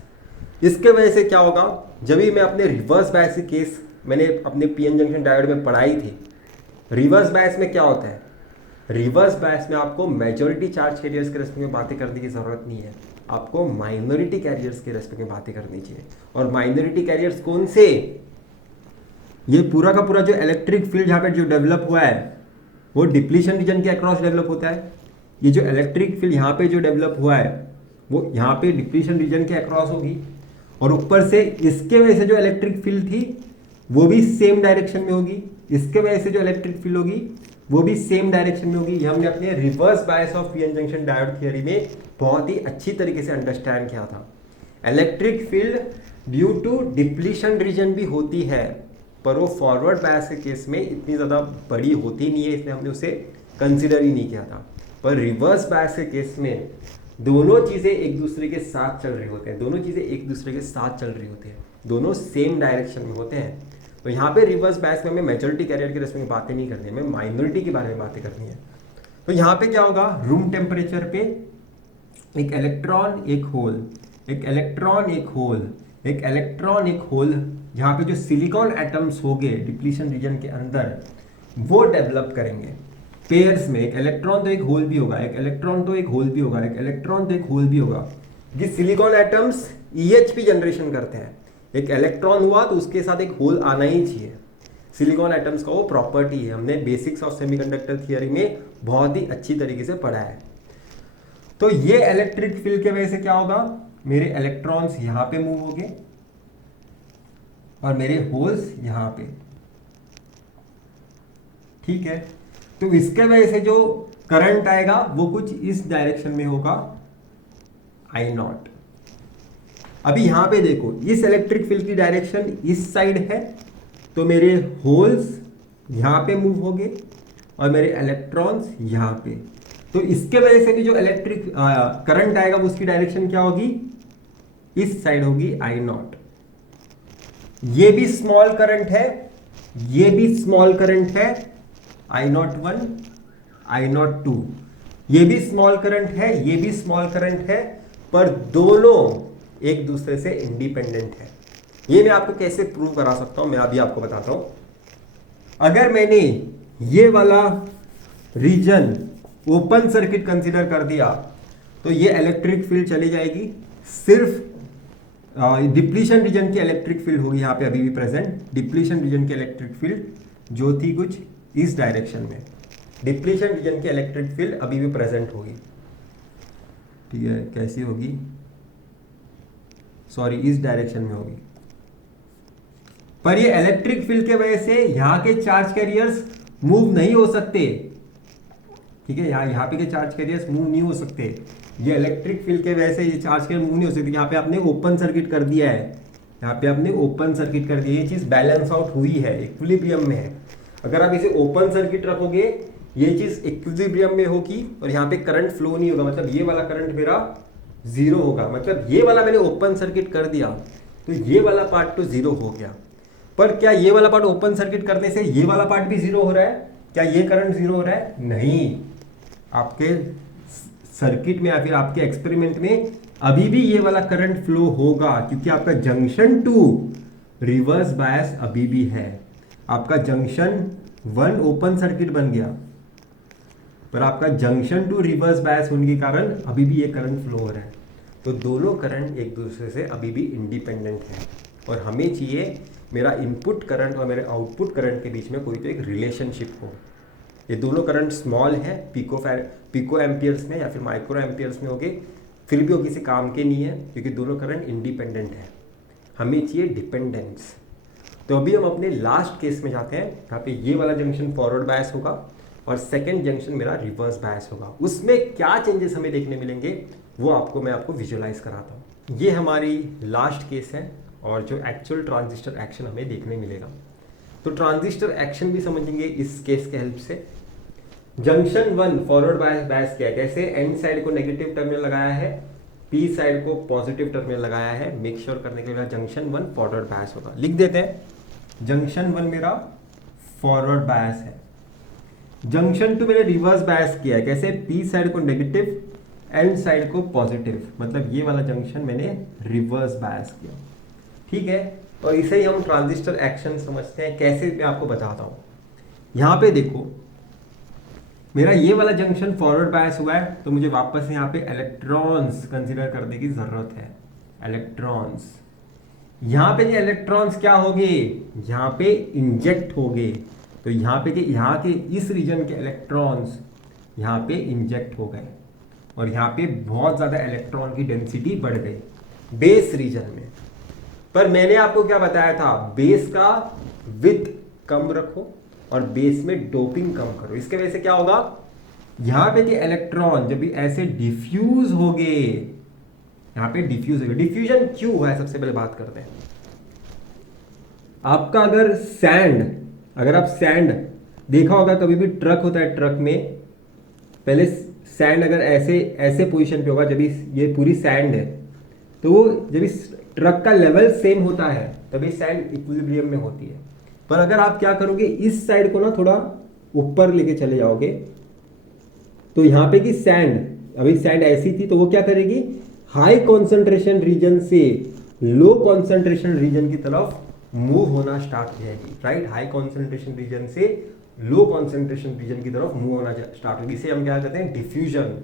इसके वजह से क्या होगा, जब भी मैं अपने रिवर्स बायस के केस मैंने अपने पीएन जंक्शन डायोड में पढ़ाई थी, रिवर्स बायस में क्या होता है, रिवर्स बायस में आपको मेजॉरिटी चार्ज कैरियर्स के रेस्पेक्ट में बातें करने की जरूरत नहीं है, आपको माइनॉरिटी कैरियर्स के रेस्पेक्ट में बातें करनी चाहिए। और माइनॉरिटी कैरियर्स कौन से, ये पूरा का पूरा जो इलेक्ट्रिक फील्ड जहाँ पे जो डेवलप हुआ है वो डिप्लीशन रीजन के अक्रॉस डेवलप होता है। ये जो इलेक्ट्रिक फील्ड यहाँ पे जो डेवलप हुआ है वो यहाँ पे डिप्लीशन रीजन के अक्रॉस होगी, और ऊपर से इसके वजह से जो इलेक्ट्रिक फील्ड थी वो भी सेम डायरेक्शन में होगी, इसके वजह से जो इलेक्ट्रिक फील्ड होगी वो भी सेम डायरेक्शन में होगी। ये हमने अपने reverse bias of PN junction diode theory में बहुत ही अच्छी तरीके से अंडरस्टैंड किया था। Electric field due to depletion region भी होती है, पर वो फॉरवर्ड बायस के केस में इतनी ज़्यादा बड़ी होती नहीं है, इसलिए हमने उसे कंसिडर ही नहीं किया था। पर रिवर्स बायस के केस में दोनों चीज़ें एक दूसरे के साथ चल रही होते हैं, दोनों चीज़ें एक दूसरे के साथ चल रही होती हैं, दोनों सेम डायरेक्शन में होते हैं। तो यहाँ पे रिवर्स बायस में हमें मेजॉरिटी कैरियर के रेस्पेक्ट में बातें नहीं करनी है, हमें माइनॉरिटी के बारे में बातें करनी है। तो यहाँ पे क्या होगा, रूम टेम्परेचर पे एक इलेक्ट्रॉन एक होल, एक इलेक्ट्रॉन एक होल, एक इलेक्ट्रॉन एक होल, जहाँ पे जो सिलिकॉन एटम्स होंगे डिप्लीशन रीजन के अंदर वो डेवलप करेंगे पेयर्स में। एक इलेक्ट्रॉन तो एक होल भी होगा, एक इलेक्ट्रॉन तो एक होल भी होगा, एक इलेक्ट्रॉन तो एक होल भी होगा। ये सिलिकॉन एटम्स EHP जनरेशन करते हैं, एक इलेक्ट्रॉन हुआ तो उसके साथ एक होल आना ही चाहिए। सिलिकॉन एटम्स का वो प्रॉपर्टी है, हमने बेसिक्स ऑफ सेमीकंडक्टर थियरी में बहुत ही अच्छी तरीके से पढ़ा है। तो ये इलेक्ट्रिक फील्ड के वजह से क्या होगा, मेरे इलेक्ट्रॉन्स यहां पे मूव होंगे और मेरे होल्स यहां पे, ठीक है। तो इसके वजह से जो करंट आएगा वो कुछ इस डायरेक्शन में होगा, I0। अभी यहां पे देखो, इस इलेक्ट्रिक फील्ड की डायरेक्शन इस साइड है, तो मेरे होल्स यहां पे मूव होंगे और मेरे इलेक्ट्रॉन्स यहां पे। तो इसके वजह से भी जो इलेक्ट्रिक करंट आएगा वो उसकी डायरेक्शन क्या होगी, इस साइड होगी, I0। ये भी स्मॉल करंट है, ये भी स्मॉल करंट है, I01, I02। ये भी स्मॉल करंट है, ये भी स्मॉल करंट है, पर दोनों एक दूसरे से इंडिपेंडेंट है। ये मैं आपको कैसे प्रूव करा सकता हूं, मैं अभी आपको बताता हूं। अगर मैंने ये वाला रीजन ओपन सर्किट कंसीडर कर दिया तो ये इलेक्ट्रिक फील्ड चली जाएगी, सिर्फ डिप्लीशन रीजन की इलेक्ट्रिक फील्ड होगी यहाँ पे अभी भी प्रेजेंट, डिप्लीशन रीजन की इलेक्ट्रिक फील्ड जो थी कुछ इस डायरेक्शन में, डिप्लीशन रीजन की इलेक्ट्रिक फील्ड अभी भी प्रेजेंट होगी। ठीक है, कैसी होगी, सॉरी इस डायरेक्शन में होगी, पर ये इलेक्ट्रिक फील्ड के वजह से यहां के चार्ज कैरियर्स मूव नहीं हो सकते। ठीक है, यहाँ पे के चार्ज कैरियर्स मूव नहीं हो सकते, ये इलेक्ट्रिक फील्ड के वजह से ये चार्ज कैरियर मूव नहीं हो सकते। यहाँ पे आपने ओपन सर्किट कर दिया है, यहाँ पे आपने ओपन सर्किट कर दिया, ये चीज बैलेंस आउट हुई है, इक्विलिब्रियम में है। अगर आप इसे ओपन सर्किट रखोगे ये चीज इक्विलिब्रियम में होगी और यहाँ पे करंट फ्लो नहीं होगा, मतलब ये वाला करंट मेरा जीरो होगा। मतलब ये वाला मैंने ओपन सर्किट कर दिया तो ये वाला पार्ट तो जीरो हो गया, पर क्या ये वाला पार्ट ओपन सर्किट करने से ये वाला पार्ट भी जीरो हो रहा है? क्या ये करंट जीरो हो रहा है? नहीं, आपके सर्किट में या फिर आपके एक्सपेरिमेंट में अभी भी ये वाला करंट फ्लो होगा, क्योंकि आपका जंक्शन टू रिवर्स बायस अभी भी है। आपका जंक्शन 1 ओपन सर्किट बन गया, पर आपका जंक्शन टू रिवर्स बायस होने के कारण अभी भी ये करंट फ्लो हो रहा है। तो दोनों करंट एक दूसरे से अभी भी इंडिपेंडेंट है और हमें चाहिए मेरा इनपुट करंट और मेरे आउटपुट करंट के बीच में कोई तो एक रिलेशनशिप हो। ये दोनों करंट स्मॉल है, पिको एम्पियर्स में या फिर माइक्रो एम्पियर्स में होंगे, फिर भी वो किसी काम के नहीं है क्योंकि दोनों करंट इंडिपेंडेंट है। हमें चाहिए डिपेंडेंस। तो अभी हम अपने लास्ट केस में जाते हैं, यहाँ पे ये वाला जंक्शन फॉरवर्ड बायस होगा और सेकेंड जंक्शन मेरा रिवर्स बायस होगा। उसमें क्या चेंजेस हमें देखने मिलेंगे वो मैं आपको विजुअलाइज कराता हूँ। ये हमारी लास्ट केस है और जो एक्चुअल ट्रांजिस्टर एक्शन हमें देखने मिलेगा। तो ट्रांजिस्टर एक्शन भी समझेंगे इस केस के हेल्प से। जंक्शन 1 फॉरवर्ड बायस किया है, कैसे एन साइड को नेगेटिव टर्मिनल लगाया है, पी साइड को पॉजिटिव टर्मिनल लगाया है। मेक श्योर करने के लिए जंक्शन 1 फॉरवर्ड बायस होगा, लिख देते हैं। जंक्शन 1 मेरा फॉरवर्ड बायस है, जंक्शन 2 मैंने रिवर्स बायस किया है, कैसे पी साइड को नेगेटिव एन साइड को पॉजिटिव, मतलब ये वाला जंक्शन मैंने रिवर्स बायस किया। ठीक है, और इसे ही हम ट्रांजिस्टर एक्शन समझते हैं। कैसे मैं आपको बताता हूं। यहां पे देखो मेरा ये वाला जंक्शन फॉरवर्ड बायस हुआ है, तो मुझे वापस यहाँ पे इलेक्ट्रॉन्स कंसीडर करने की जरूरत है। इलेक्ट्रॉन्स, यहाँ पे ये इलेक्ट्रॉन्स क्या होंगे, यहाँ पे इंजेक्ट होंगे। तो यहाँ के इस रीजन के इलेक्ट्रॉन्स यहाँ पे इंजेक्ट हो गए और यहाँ पे बहुत ज्यादा इलेक्ट्रॉन की डेंसिटी बढ़ गई बेस रीजन में। पर मैंने आपको क्या बताया था, बेस का विड्थ कम रखो और बेस में डोपिंग कम करो। इसके वजह से क्या होगा, यहां पे के इलेक्ट्रॉन जब भी ऐसे डिफ्यूज हो गए, यहां पे डिफ्यूज हो गए। डिफ्यूजन क्यों हुआ है सबसे पहले बात करते हैं। आपका अगर आप सैंड देखा होगा, कभी भी ट्रक होता है, ट्रक में पहले सैंड अगर ऐसे पोजीशन पे होगा, जब ये पूरी सैंड है, तो वो जब इस ट्रक का लेवल सेम होता है तभी सैंड इक्विलिब्रियम में होती है। पर अगर आप क्या करोगे, इस साइड को ना थोड़ा ऊपर लेके चले जाओगे, तो यहां पे की अभी सैंड ऐसी थी, तो वो क्या करेगी, हाई कॉन्सेंट्रेशन रीजन से लो कॉन्सेंट्रेशन रीजन की तरफ मूव होना स्टार्ट हो जाएगी। राइट, हाई कॉन्सेंट्रेशन रीजन से लो कॉन्सेंट्रेशन रीजन की तरफ मूव होना स्टार्ट होगी। इसे हम क्या कहते हैं, डिफ्यूजन,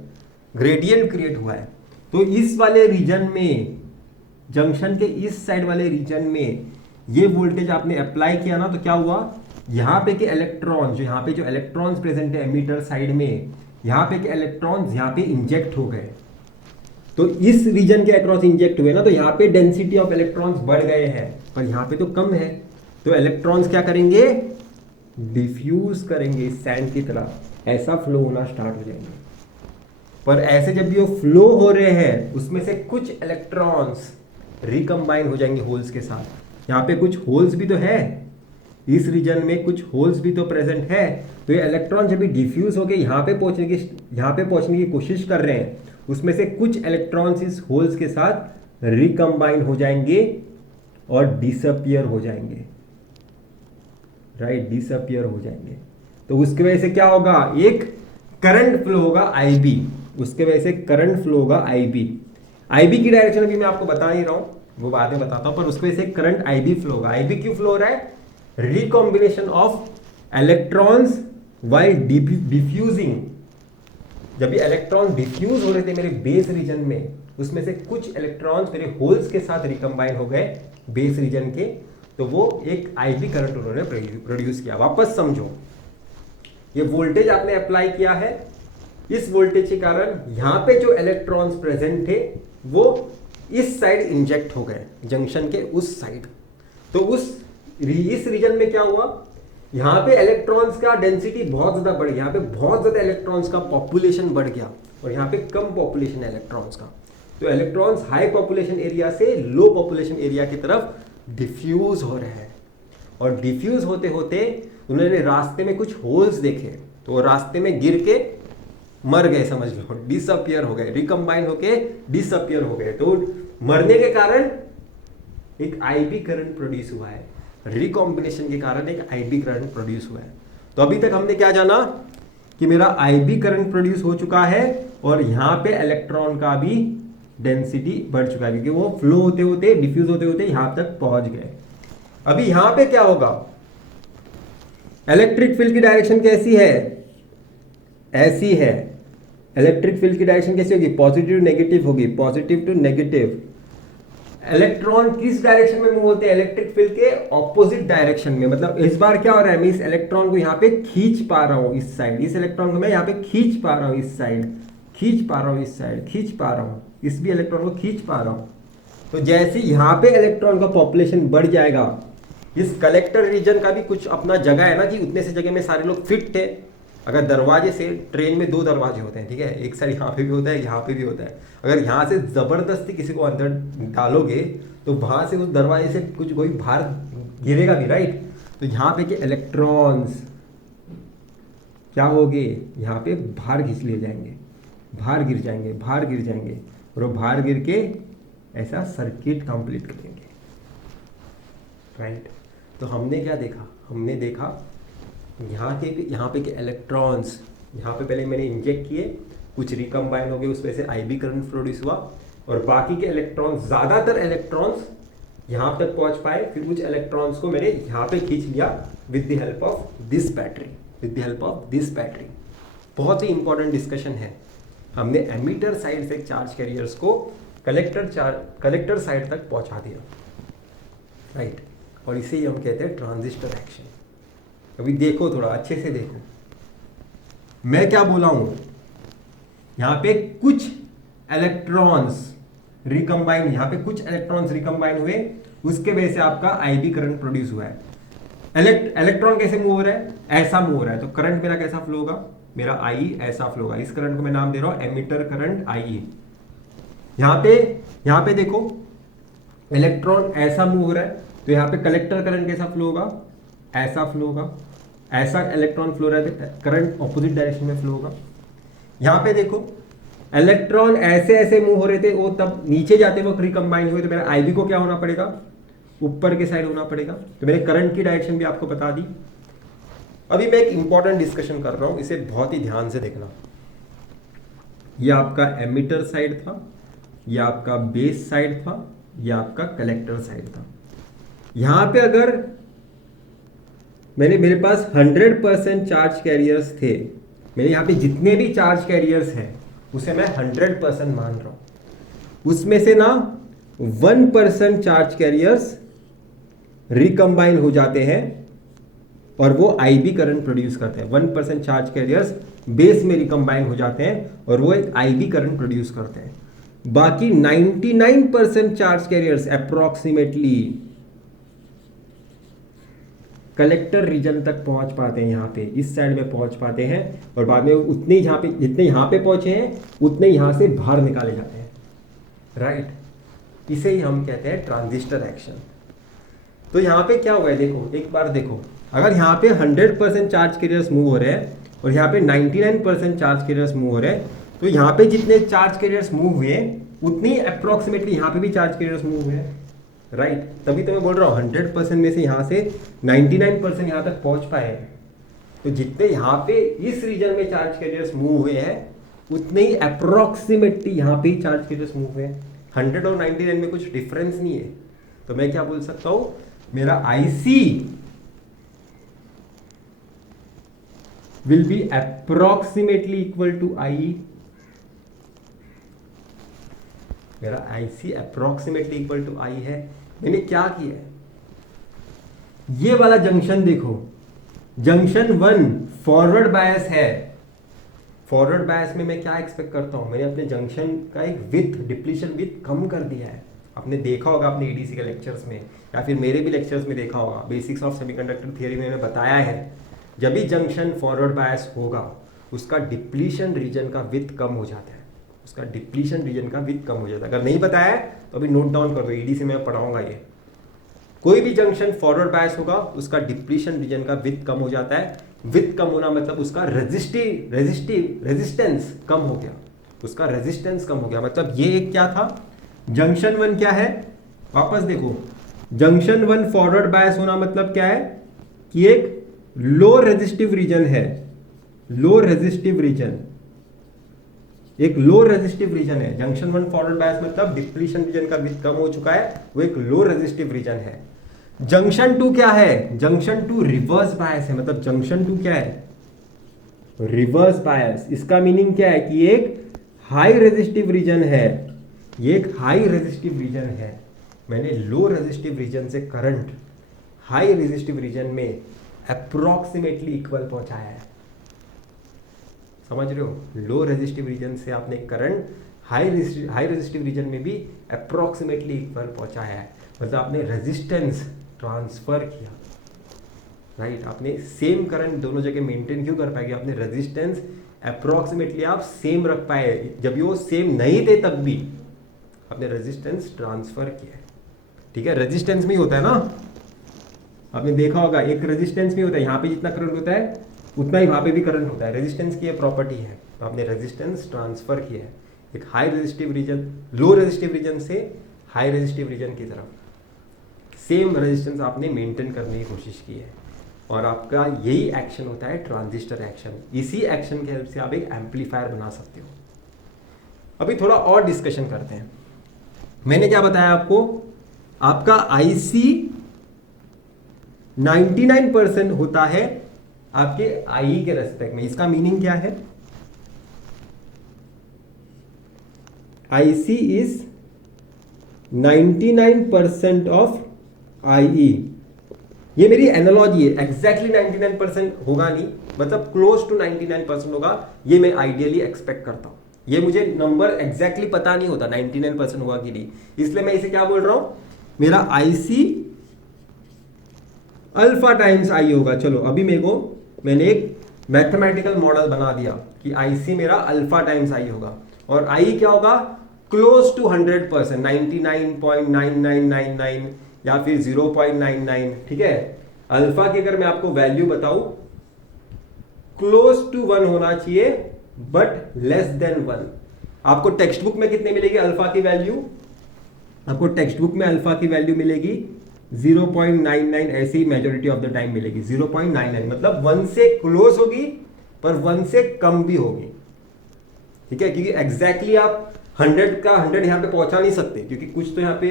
ग्रेडियंट क्रिएट हुआ है। तो इस वाले रीजन में, जंक्शन के इस साइड वाले रीजन में ये वोल्टेज आपने अप्लाई किया ना, तो क्या हुआ, यहाँ पे के इलेक्ट्रॉन यहाँ पे जो इलेक्ट्रॉन्स प्रेजेंट है एमिटर साइड में, यहाँ पे के इलेक्ट्रॉन्स यहाँ पे इंजेक्ट हो गए। तो इस रीजन के अक्रॉस इंजेक्ट हुए ना, तो यहाँ पे डेंसिटी ऑफ इलेक्ट्रॉन्स बढ़ गए हैं, पर यहाँ पे तो कम है। तो इलेक्ट्रॉन्स क्या करेंगे, डिफ्यूज करेंगे इस सैंड की तरह, ऐसा फ्लो होना स्टार्ट हो जाएंगे। पर ऐसे जब भी वो फ्लो हो रहे हैं, उसमें से कुछ इलेक्ट्रॉन्स रिकम्बाइन हो जाएंगे होल्स के साथ। यहाँ पे कुछ होल्स भी तो है, इस रीजन में कुछ होल्स भी तो प्रेजेंट है। तो ये इलेक्ट्रॉन जब भी डिफ्यूज होके यहाँ पे पहुंचने की कोशिश कर रहे हैं, उसमें से कुछ इलेक्ट्रॉन्स इस होल्स के साथ रिकम्बाइन हो जाएंगे और डिसअपियर हो जाएंगे। राइट, डिसअपियर हो जाएंगे। तो उसकी वजह से क्या होगा, एक करंट फ्लो होगा IB, उसके वजह से करंट फ्लो होगा IB की डायरेक्शन अभी मैं आपको बता नहीं रहा हूं, वो बाद में बताता हूं, पर उसकी वजह से करंट IB फ्लो होगा। IB क्यों फ्लो हो रहा है, recombination of electrons while diffusing. जब ये इलेक्ट्रॉन डिफ्यूज हो रहे थे मेरे बेस रीजन में, उसमें से कुछ इलेक्ट्रॉन्स मेरे होल्स के साथ रिकम्बाइन हो गए बेस रीजन के, तो वो एक IB करंट उन्होंने प्रोड्यूस किया। वापस समझो, ये वोल्टेज आपने अप्लाई किया है, इस वोल्टेज के कारण यहाँ पे जो इलेक्ट्रॉन्स प्रेजेंट थे वो इस साइड इंजेक्ट हो गए जंक्शन के उस साइड। तो इस रीजन में क्या हुआ, यहाँ पे इलेक्ट्रॉन्स का डेंसिटी बहुत ज्यादा बढ़ गया, यहाँ पे बहुत ज्यादा इलेक्ट्रॉन्स का पॉपुलेशन बढ़ गया और यहाँ पे कम पॉपुलेशन है इलेक्ट्रॉन्स का। तो इलेक्ट्रॉन्स हाई पॉपुलेशन एरिया से लो पॉपुलेशन एरिया की तरफ डिफ्यूज हो रहे हैं और डिफ्यूज होते होते उन्होंने रास्ते में कुछ होल्स देखे, तो वो रास्ते में गिर के मर गए, समझ लो डिसअपियर हो गए, रिकम्बाइन होके डिसअपियर हो गए। तो मरने के कारण एक आईबी करंट प्रोड्यूस हुआ है, रिकॉम्बिनेशन के कारण एक आईबी करंट प्रोड्यूस हुआ है। तो अभी तक हमने क्या जाना कि मेरा आईबी करंट प्रोड्यूस हो चुका है और यहाँ पे इलेक्ट्रॉन का भी डेंसिटी बढ़ चुका है क्योंकि वो फ्लो होते होते डिफ्यूज होते होते यहां तक पहुंच गए। अभी यहां पे क्या होगा, इलेक्ट्रिक फील्ड की डायरेक्शन कैसी है, ऐसी है। इलेक्ट्रिक फील्ड की डायरेक्शन कैसी होगी, पॉजिटिव नेगेटिव होगी, पॉजिटिव टू नेगेटिव। इलेक्ट्रॉन किस डायरेक्शन में मूव होते हैं, इलेक्ट्रिक फील्ड के ऑपोजिट डायरेक्शन में। मतलब इस बार क्या हो रहा है, मैं इस इलेक्ट्रॉन को यहाँ पे खींच पा रहा हूँ इस साइड, इस इलेक्ट्रॉन को मैं यहाँ पे खींच पा रहा हूँ इस साइड, खींच पा रहा हूँ इस साइड, खींच पा रहा हूँ इस भी इलेक्ट्रॉन को खींच पा रहा हूँ। तो जैसे यहाँ पे इलेक्ट्रॉन का पॉपुलेशन बढ़ जाएगा, इस कलेक्टर रीजन का भी कुछ अपना जगह है ना कि उतने से जगह में सारे लोग फिट थे। अगर दरवाजे से, ट्रेन में 2 दरवाजे होते हैं, ठीक है, एक साइड यहाँ पे भी होता है, यहाँ पे भी होता है। अगर यहाँ से जबरदस्ती किसी को अंदर डालोगे तो वहां से उस दरवाजे से कुछ कोई बाहर गिरेगा भी, राइट। तो यहाँ पे के इलेक्ट्रॉन्स क्या होंगे, यहाँ पे बाहर खींच लिए जाएंगे, बाहर गिर जाएंगे, बाहर गिर जाएंगे और वो बाहर गिर के ऐसा सर्किट कंप्लीट करेंगे, राइट। तो हमने क्या देखा, हमने देखा यहाँ पे के इलेक्ट्रॉन्स यहाँ पे पहले मैंने इंजेक्ट किए, कुछ रिकम्बाइन हो गए, उस वजह से आईबी करंट प्रोड्यूस हुआ और बाकी के इलेक्ट्रॉन्स, ज़्यादातर इलेक्ट्रॉन्स यहाँ तक पहुँच पाए, फिर कुछ इलेक्ट्रॉन्स को मैंने यहाँ पे खींच लिया with the help of this battery, with the help of this battery. बहुत ही इंपॉर्टेंट डिस्कशन है। हमने एमिटर साइड से चार्ज कैरियर्स को कलेक्टर साइड तक पहुंचा दिया, राइट। और इसे ही हम कहते हैं ट्रांजिस्टर एक्शन। अभी देखो, थोड़ा अच्छे से देखो, मैं क्या बोला हूं, यहां पे कुछ इलेक्ट्रॉन्स रिकम्बाइन, यहां पे कुछ इलेक्ट्रॉन्स रिकम्बाइन हुए, उसके वजह से आपका आईबी करंट प्रोड्यूस हुआ है। इलेक्ट्रॉन कैसे मूव हो रहा है, ऐसा मूव हो रहा है, तो करंट मेरा कैसा फ्लो होगा, मेरा आई ऐसा फ्लो होगा। इस करंट को मैं नाम दे रहा हूं एमिटर करंट आई। यहां पे देखो इलेक्ट्रॉन ऐसा मूव हो रहा है, तो यहां पे कलेक्टर करंट कैसा फ्लो होगा, ऐसा फ्लो होगा। ऐसा इलेक्ट्रॉन फ्लो रहा है, करंट ऑपोजिट डायरेक्शन में फ्लो होगा। यहां पे देखो इलेक्ट्रॉन ऐसे ऐसे मूव हो रहे थे, वो तब नीचे जाते वक्त रिकम्बाइन हुए, तो मेरा आईबी को क्या होना पड़ेगा, ऊपर के साइड होना पड़ेगा। तो मैंने करंट की डायरेक्शन भी आपको बता दी। अभी मैं एक इंपॉर्टेंट डिस्कशन कर रहा हूं, इसे बहुत ही ध्यान से देखना। यह आपका एमिटर साइड था, यह आपका बेस साइड था, यह आपका कलेक्टर साइड था। यहां पे अगर मेरे पास 100% चार्ज कैरियर्स थे, मेरे यहां पे जितने भी चार्ज कैरियर्स हैं उसे मैं 100% मान रहा हूं। उसमें से ना 1% चार्ज कैरियर्स रिकम्बाइन हो जाते हैं और वो आईबी करंट प्रोड्यूस करते हैं। 1% चार्ज कैरियर्स बेस में रिकम्बाइन हो जाते हैं और वो एक आईबी करंट प्रोड्यूस करते हैं। बाकी 99% charge carriers approximately collector region तक पहुंच पाते हैं, यहाँ पे इस साइड में पहुंच पाते हैं और बाद में उतने यहाँ पे, जितने यहाँ पे पहुंचे हैं उतने यहाँ से बाहर निकाले जाते हैं, राइट। इसे ही हम कहते हैं ट्रांजिस्टर एक्शन। तो यहाँ पे क्या हुआ है, देखो एक बार देखो, अगर यहाँ पे 100% चार्ज कैरियर्स मूव हो रहे हैं और यहाँ पे 99% चार्ज कैरियर्स मूव हो रहे हैं, तो यहाँ पे जितने चार्ज कैरियर्स मूव हुए उतनी अप्रोक्सीमेटली यहाँ पे भी चार्ज कैरियर्स मूव हुए, राइट। तभी तो मैं बोल रहा हूँ 100% में से यहाँ से 99% यहाँ तक पहुँच पाए हैं। तो जितने यहाँ पे इस रीजन में चार्ज कैरियर्स मूव हुए हैं उतने ही अप्रोक्सीमेटली यहाँ पे ही चार्ज कैरियर्स मूव हुए हैं। 100 और 99 में कुछ डिफरेंस नहीं है। तो मैं क्या बोल सकता हूँ, मेरा IC will be approximately equal to IE। मेरा IC approximately equal to I है। मैंने क्या किया है, ये वाला जंक्शन देखो, जंक्शन 1 फॉरवर्ड बायस है, फॉरवर्ड बायस में मैं क्या एक्सपेक्ट करता हूँ, मैंने अपने जंक्शन का एक विथ डिप्लीशन विथ कम कर दिया है। आपने देखा होगा अपने ईडीसी के लेक्चर्स में या फिर मेरे भी लेक्चर्स में देखा होगा, बेसिक्स ऑफ सेमीकंडक्टर थियरी में मैंने बताया है, जब भी जंक्शन फॉरवर्ड बायस होगा उसका डिप्लीशन रीजन का विथ कम हो जाता है, उसका डिप्लीशन रीजन का विथ कम हो जाता है। अगर नहीं बताया है तो अभी नोट डाउन कर दो, ईडीसी में मैं पढ़ाऊंगा ये। कोई भी जंक्शन फॉरवर्ड बायस होगा उसका डिप्लीशन रीजन का विथ कम हो जाता है। विथ कम होना मतलब उसका रेजिस्टेंस कम हो गया, उसका रेजिस्टेंस कम हो गया। मतलब ये एक क्या था, जंक्शन वन क्या है, वापस देखो, जंक्शन वन फॉरवर्ड बायस होना मतलब क्या है कि एक लो रेजिस्टिव रीजन है, लो रेजिस्टिव रीजन, एक लो रेजिस्टिव रीजन है। जंक्शन वन फॉरवर्ड बायस मतलब डिप्लीशन रीजन का विथ कम हो चुका है, वो एक लो रेजिस्टिव रीजन है। जंक्शन टू क्या है, जंक्शन टू रिवर्स बायस है। मतलब जंक्शन टू क्या है, रिवर्स बायस। इसका मीनिंग क्या है कि एक हाई रेजिस्टिव रीजन है, ये एक हाई रेजिस्टिव रीजन है। मैंने लो रेजिस्टिव रीजन से करंट हाई रेजिस्टिव रीजन में अप्रोक्सीमेटली इक्वल पहुंचाया है, समझ रहे हो। लो रेजिस्टिव रीजन से आपने करंट हाई रेजिस्टिव रीजन में भी अप्रोक्सीमेटली इक्वल पहुंचाया है। मतलब आपने रेजिस्टेंस ट्रांसफर किया, राइट। आपने सेम करंट दोनों जगह मेंटेन क्यों कर पाएंगे, आपने रेजिस्टेंस अप्रोक्सीमेटली आप सेम रख पाए, जब वो सेम नहीं थे तब भी आपने रेजिस्टेंस ट्रांसफर किया है। ठीक है, रेजिस्टेंस में ही होता है ना, आपने देखा होगा एक रेजिस्टेंस में होता है, यहाँ पे जितना करंट होता है उतना ही वहाँ पे भी करंट होता है, रेजिस्टेंस की ये प्रॉपर्टी है। तो आपने रेजिस्टेंस ट्रांसफर किया है एक हाई रेजिस्टिव रीजन, लो रेजिस्टिव रीजन से हाई रेजिस्टिव रीजन की तरफ, सेम रेजिस्टेंस आपने मेंटेन करने की कोशिश की है। और आपका यही एक्शन होता है ट्रांजिस्टर एक्शन। इसी एक्शन के हेल्प से आप एक एम्पलीफायर बना सकते हो। अभी थोड़ा और डिस्कशन करते हैं। मैंने क्या बताया आपको, आपका आईसी 99% होता है आपके आई के रेस्पेक्ट में। इसका मीनिंग क्या है, आईसी इज 99% ऑफ आई। ये मेरी एनालॉजी है, एग्जैक्टली 99% होगा नहीं, मतलब क्लोज टू 99% होगा, ये मैं आइडियली एक्सपेक्ट करता हूं। ये मुझे नंबर एग्जैक्टली पता नहीं होता 99% होगा कि नहीं, इसलिए मैं इसे क्या बोल रहा हूं, मेरा आईसी अल्फा टाइम्स आई होगा। चलो अभी मैंने एक मैथमेटिकल मॉडल बना दिया कि आईसी मेरा अल्फा टाइम्स आई होगा, और आई क्या होगा, क्लोज टू 100%, 99.9999 या फिर 0.99। ठीक है, अल्फा की अगर मैं आपको वैल्यू बताऊं, क्लोज टू 1 होना चाहिए बट लेस देन 1। आपको टेक्स्ट बुक में कितने मिलेगी अल्फा की वैल्यू, आपको टेक्स्ट बुक में अल्फा की वैल्यू मिलेगी 0.99, ऐसे ही मेजॉरिटी ऑफ द टाइम मिलेगी 0.99, मतलब 1 से क्लोज होगी पर 1 से कम भी होगी। ठीक है, क्योंकि एग्जैक्टली आप 100 का 100 यहां पे पहुंचा नहीं सकते, क्योंकि कुछ तो यहाँ पे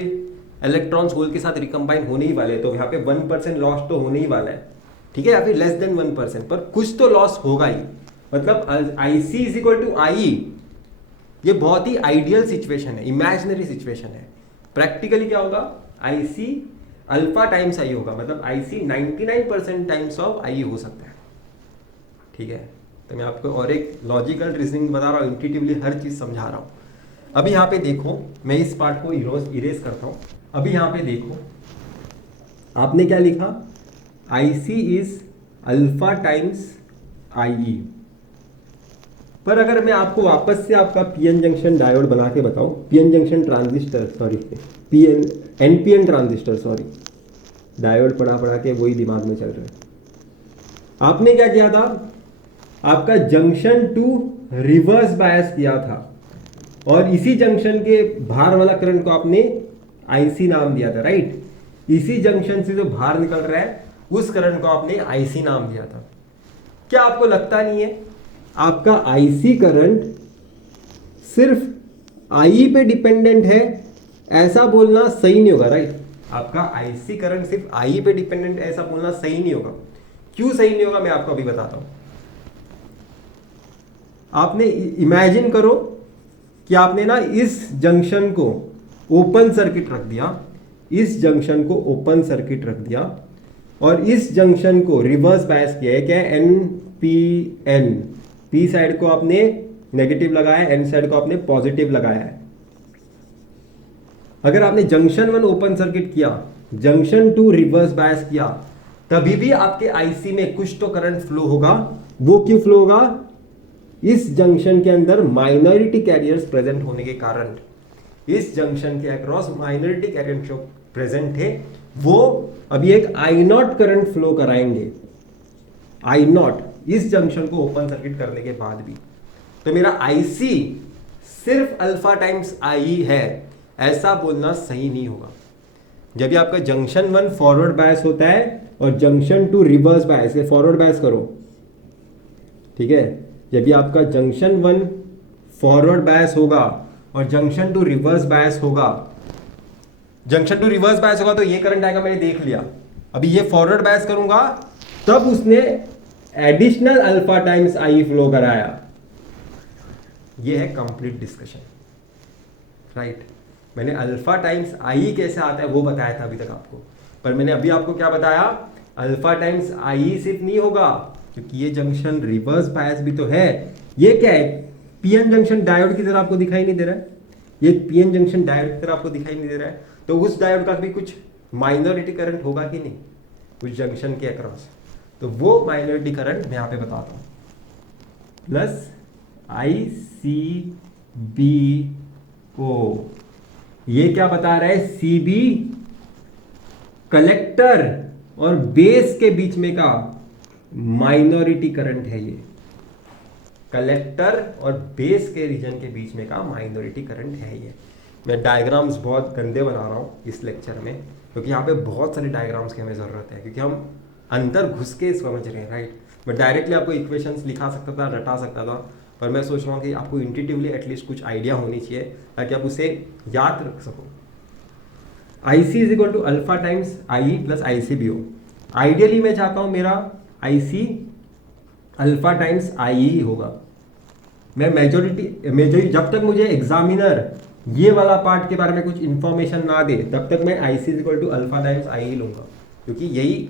इलेक्ट्रॉन्स होल के साथ रिकम्बाइन होने ही वाले हैं, तो यहाँ पे 1% लॉस तो होने ही वाला है। ठीक है, या फिर लेस देन 1%, पर कुछ तो लॉस होगा ही। मतलब आईसी इज इक्वल टू आई, ये बहुत ही आइडियल सिचुएशन है, इमेजिनरी सिचुएशन है। प्रैक्टिकली क्या होगा, आईसी अल्फा टाइम्स आई होगा, मतलब आईसी 99% टाइम्स ऑफ आई हो सकता है। ठीक है, तो मैं आपको और एक लॉजिकल रीजनिंग बता रहा हूँ, इंट्यूटिवली हर चीज समझा रहा हूँ। अभी यहाँ पे देखो, मैं इस पार्ट को इरेज करता हूँ। अभी यहाँ पे देखो, आपने क्या लिखा, आईसी इज अल्फा टाइम्स आई। पर अगर मैं आपको वापस से आपका पीएन जंक्शन डायोड बना के बताऊं, PN junction transistor, sorry NPN transistor, sorry diode पढ़ा के वही दिमाग में चल रहा है। आपने क्या किया था, आपका जंक्शन टू रिवर्स बायस किया था, और इसी जंक्शन के बाहर वाला करंट को आपने आईसी नाम दिया था, राइट। इसी जंक्शन से जो बाहर निकल रहा है उस करंट को आपने आईसी नाम दिया था। क्या आपको लगता नहीं है आपका आईसी करंट सिर्फ आई पे डिपेंडेंट है, ऐसा बोलना सही नहीं होगा, राइट। आपका आईसी करंट सिर्फ आई पे डिपेंडेंट ऐसा बोलना सही नहीं होगा। क्यों सही नहीं होगा, मैं आपको अभी बताता हूं। आपने इमेजिन करो कि आपने ना इस जंक्शन को ओपन सर्किट रख दिया, इस जंक्शन को ओपन सर्किट रख दिया, और इस जंक्शन को रिवर्स बायस किया है, क्या है, पी एन, पी साइड को आपने नेगेटिव लगाया, एन साइड को आपने पॉजिटिव लगाया है। अगर आपने जंक्शन 1 ओपन सर्किट किया, जंक्शन 2 रिवर्स बायस किया, तभी भी आपके आईसी में कुछ तो करंट फ्लो होगा। वो क्यों फ्लो होगा? इस जंक्शन के अंदर माइनॉरिटी कैरियर्स प्रेजेंट होने के कारण, इस जंक्शन के अक्रॉस माइनॉरिटी कैरियर जो प्रेजेंट है वो अभी एक आई नॉट करंट फ्लो कराएंगे, आई नॉट, इस जंक्शन को ओपन सर्किट करने के बाद भी। तो मेरा आईसी सिर्फ अल्फा टाइम्स आई है, ऐसा बोलना सही नहीं होगा। जब भी आपका जंक्शन 1 फॉरवर्ड बायस होता है और जंक्शन 2 रिवर्स बायस है, फॉरवर्ड बायस करो, ठीक है। जब भी आपका जंक्शन 1 फॉरवर्ड बायस होगा और जंक्शन 2 रिवर्स बायस होगा, जंक्शन 2 रिवर्स बायस होगा तो ये करंट आएगा, मैंने देख लिया। अभी ये फॉरवर्ड बायस करूंगा तब उसने एडिशनल अल्फा टाइम्स आई फ्लो कराया। ये है कंप्लीट डिस्कशन, राइट। मैंने अल्फा टाइम्स आई कैसे आता है वो बताया था अभी तक आपको, पर मैंने अभी आपको क्या बताया, अल्फा टाइम्स आई सिर्फ नहीं होगा, क्योंकि ये जंक्शन रिवर्स बायस भी तो है। ये क्या है? पीएन जंक्शन डायोड की तरह आपको दिखाई नहीं दे रहा है, ये पीएन जंक्शन डायोड की तरह आपको दिखाई नहीं दे रहा है, तो उस डायोड का भी कुछ माइनॉरिटी करंट होगा कि नहीं उस जंक्शन के अक्रॉस, तो वो माइनॉरिटी करंट मैं यहाँ पे बताता हूँ। प्लस आई सी बी ओ, ये क्या बता रहा है? सी बी कलेक्टर और बेस के बीच में का माइनॉरिटी करंट है। ये कलेक्टर और बेस के रीजन के बीच में का माइनॉरिटी करंट है। ये मैं डायग्राम्स बहुत गंदे बना रहा हूँ इस लेक्चर में, क्योंकि यहाँ पे बहुत सारे डायग्राम्स की हमें ज़रूरत है, क्योंकि हम अंदर घुस के समझ रहे हैं, राइट। मैं डायरेक्टली आपको इक्वेशंस लिखा सकता था, रटा सकता था, पर मैं सोच रहा हूँ कि आपको इंट्यूटिवली एटलीस्ट कुछ आइडिया होनी चाहिए ताकि आप उसे याद रख सको। I C is equal to alpha times I plus I C B O. Ideally मैं चाहता हूँ मेरा I C alpha times I ही होगा। मैं मेजोरिटी जब तक मुझे एग्जामिनर ये वाला पार्ट के बारे में कुछ इंफॉर्मेशन ना दे तब तक मैं I C is equal to alpha times I ही लूंगा, क्योंकि यही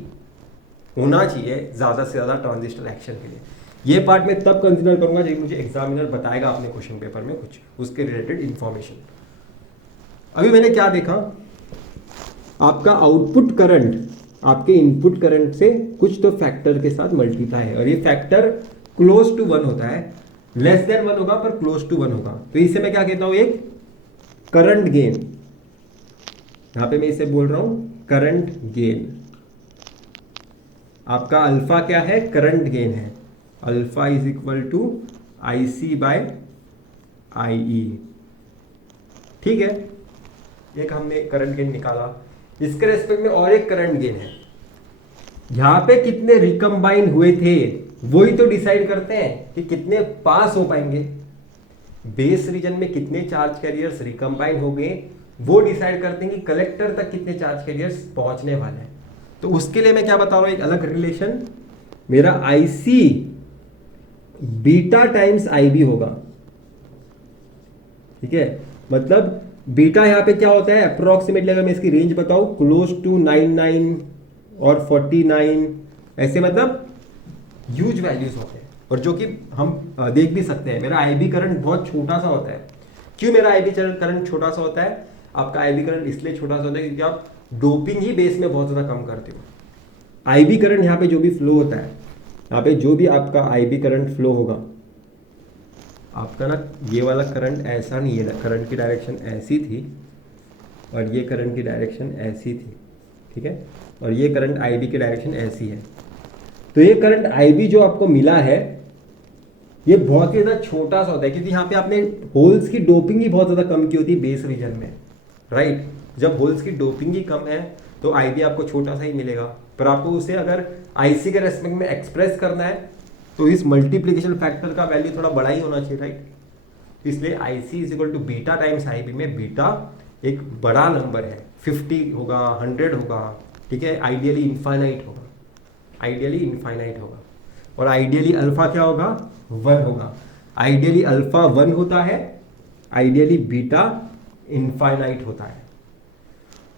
होना चाहिए ज़्यादा से ज़्यादा ट्रांजिस्टर एक्शन के लिए। ये पार्ट मैं तब कंसिडर करूंगा जब मुझे एग्जामिनर बताएगा अपने क्वेश्चन पेपर में कुछ उसके रिलेटेड इंफॉर्मेशन। अभी मैंने क्या देखा, आपका आउटपुट करंट आपके इनपुट करंट से कुछ तो फैक्टर के साथ मल्टीप्लाई है, और ये फैक्टर क्लोज टू 1 होता है, लेस देन 1 होगा पर क्लोज टू 1 होगा। तो इसे मैं क्या कहता हूं? एक करंट गेन। यहां पे मैं इसे बोल रहा हूं करंट गेन। आपका अल्फा क्या है? करंट गेन है। Alpha is equal to I C by I E, ठीक है। एक हमने करंट गेन निकाला, इसके रेस्पेक्ट में और एक करंट गेन है। यहां पे कितने रिकम्बाइन हुए थे वही तो डिसाइड करते हैं कि कितने पास हो पाएंगे। बेस रीजन में कितने चार्ज कैरियर्स रिकम्बाइन हो गए वो डिसाइड करते हैं कि कलेक्टर तक कितने चार्ज कैरियर्स पहुंचने वाले हैं। तो उसके लिए मैं क्या बता रहा हूं, एक अलग रिलेशन, मेरा I C beta times I B होगा, ठीक है। मतलब बीटा यहां पे क्या होता है, अप्रोक्सीमेटली अगर मैं इसकी रेंज बताऊं, क्लोज टू 99 और 49, ऐसे मतलब ह्यूज वैल्यूज होते हैं, और जो कि हम देख भी सकते हैं। मेरा आईबी करंट बहुत छोटा सा होता है। क्यों मेरा आईबी करंट छोटा सा होता है? आपका आईबी करंट इसलिए छोटा सा होता है क्योंकि आप डोपिंग ही बेस में बहुत ज़्यादा कम करते हो। आईबी करंट यहाँ पे जो भी फ्लो होता है, यहाँ पे जो भी आपका आईबी करंट फ्लो होगा, आपका ना ये वाला करंट ऐसा नहीं है, करंट की डायरेक्शन ऐसी थी और ये करंट की डायरेक्शन ऐसी थी, ठीक है, और ये करंट आईबी की डायरेक्शन ऐसी है। तो ये करंट आईबी जो आपको मिला है ये बहुत ही ज़्यादा छोटा सा होता है, क्योंकि यहाँ पे आपने होल्स की डोपिंग ही बहुत ज़्यादा कम की होती है बेस रीजन में, राइट। जब होल्स की डोपिंग ही कम है तो आईबी आपको छोटा सा ही मिलेगा, पर आपको उसे अगर आईसी के रेस्पेक्ट में एक्सप्रेस करना है तो इस मल्टीप्लीकेशन फैक्टर का वैल्यू थोड़ा बड़ा ही होना चाहिए, राइट। इसलिए IC is equal to beta times IB में बीटा एक बड़ा नंबर है, 50 होगा, 100 होगा, ठीक है, आइडियली इनफाइनाइट होगा, आइडियली इनफाइनाइट होगा। और आइडियली अल्फा क्या होगा? 1 होगा। आइडियली अल्फा 1 होता है, आइडियली बीटा इनफाइनाइट होता है।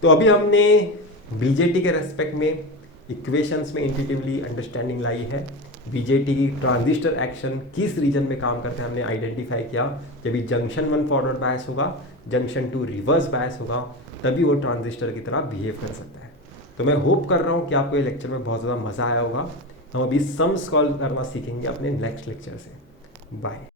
तो अभी हमने बीजेटी के रेस्पेक्ट में इक्वेशंस में इंट्यूटिवली अंडरस्टैंडिंग लाई है बीजेटी की ट्रांजिस्टर एक्शन किस रीजन में काम करते हैं हमने आइडेंटिफाई किया। जब भी जंक्शन 1 फॉरवर्ड बायस होगा, जंक्शन 2 रिवर्स बायस होगा, तभी वो ट्रांजिस्टर की तरह बिहेव कर सकता है। तो मैं होप कर रहा हूँ कि आपको ये लेक्चर में बहुत ज़्यादा मज़ा आया होगा। हम अभी सम्स सॉल्व करना सीखेंगे अपने नेक्स्ट लेक्चर से। बाय।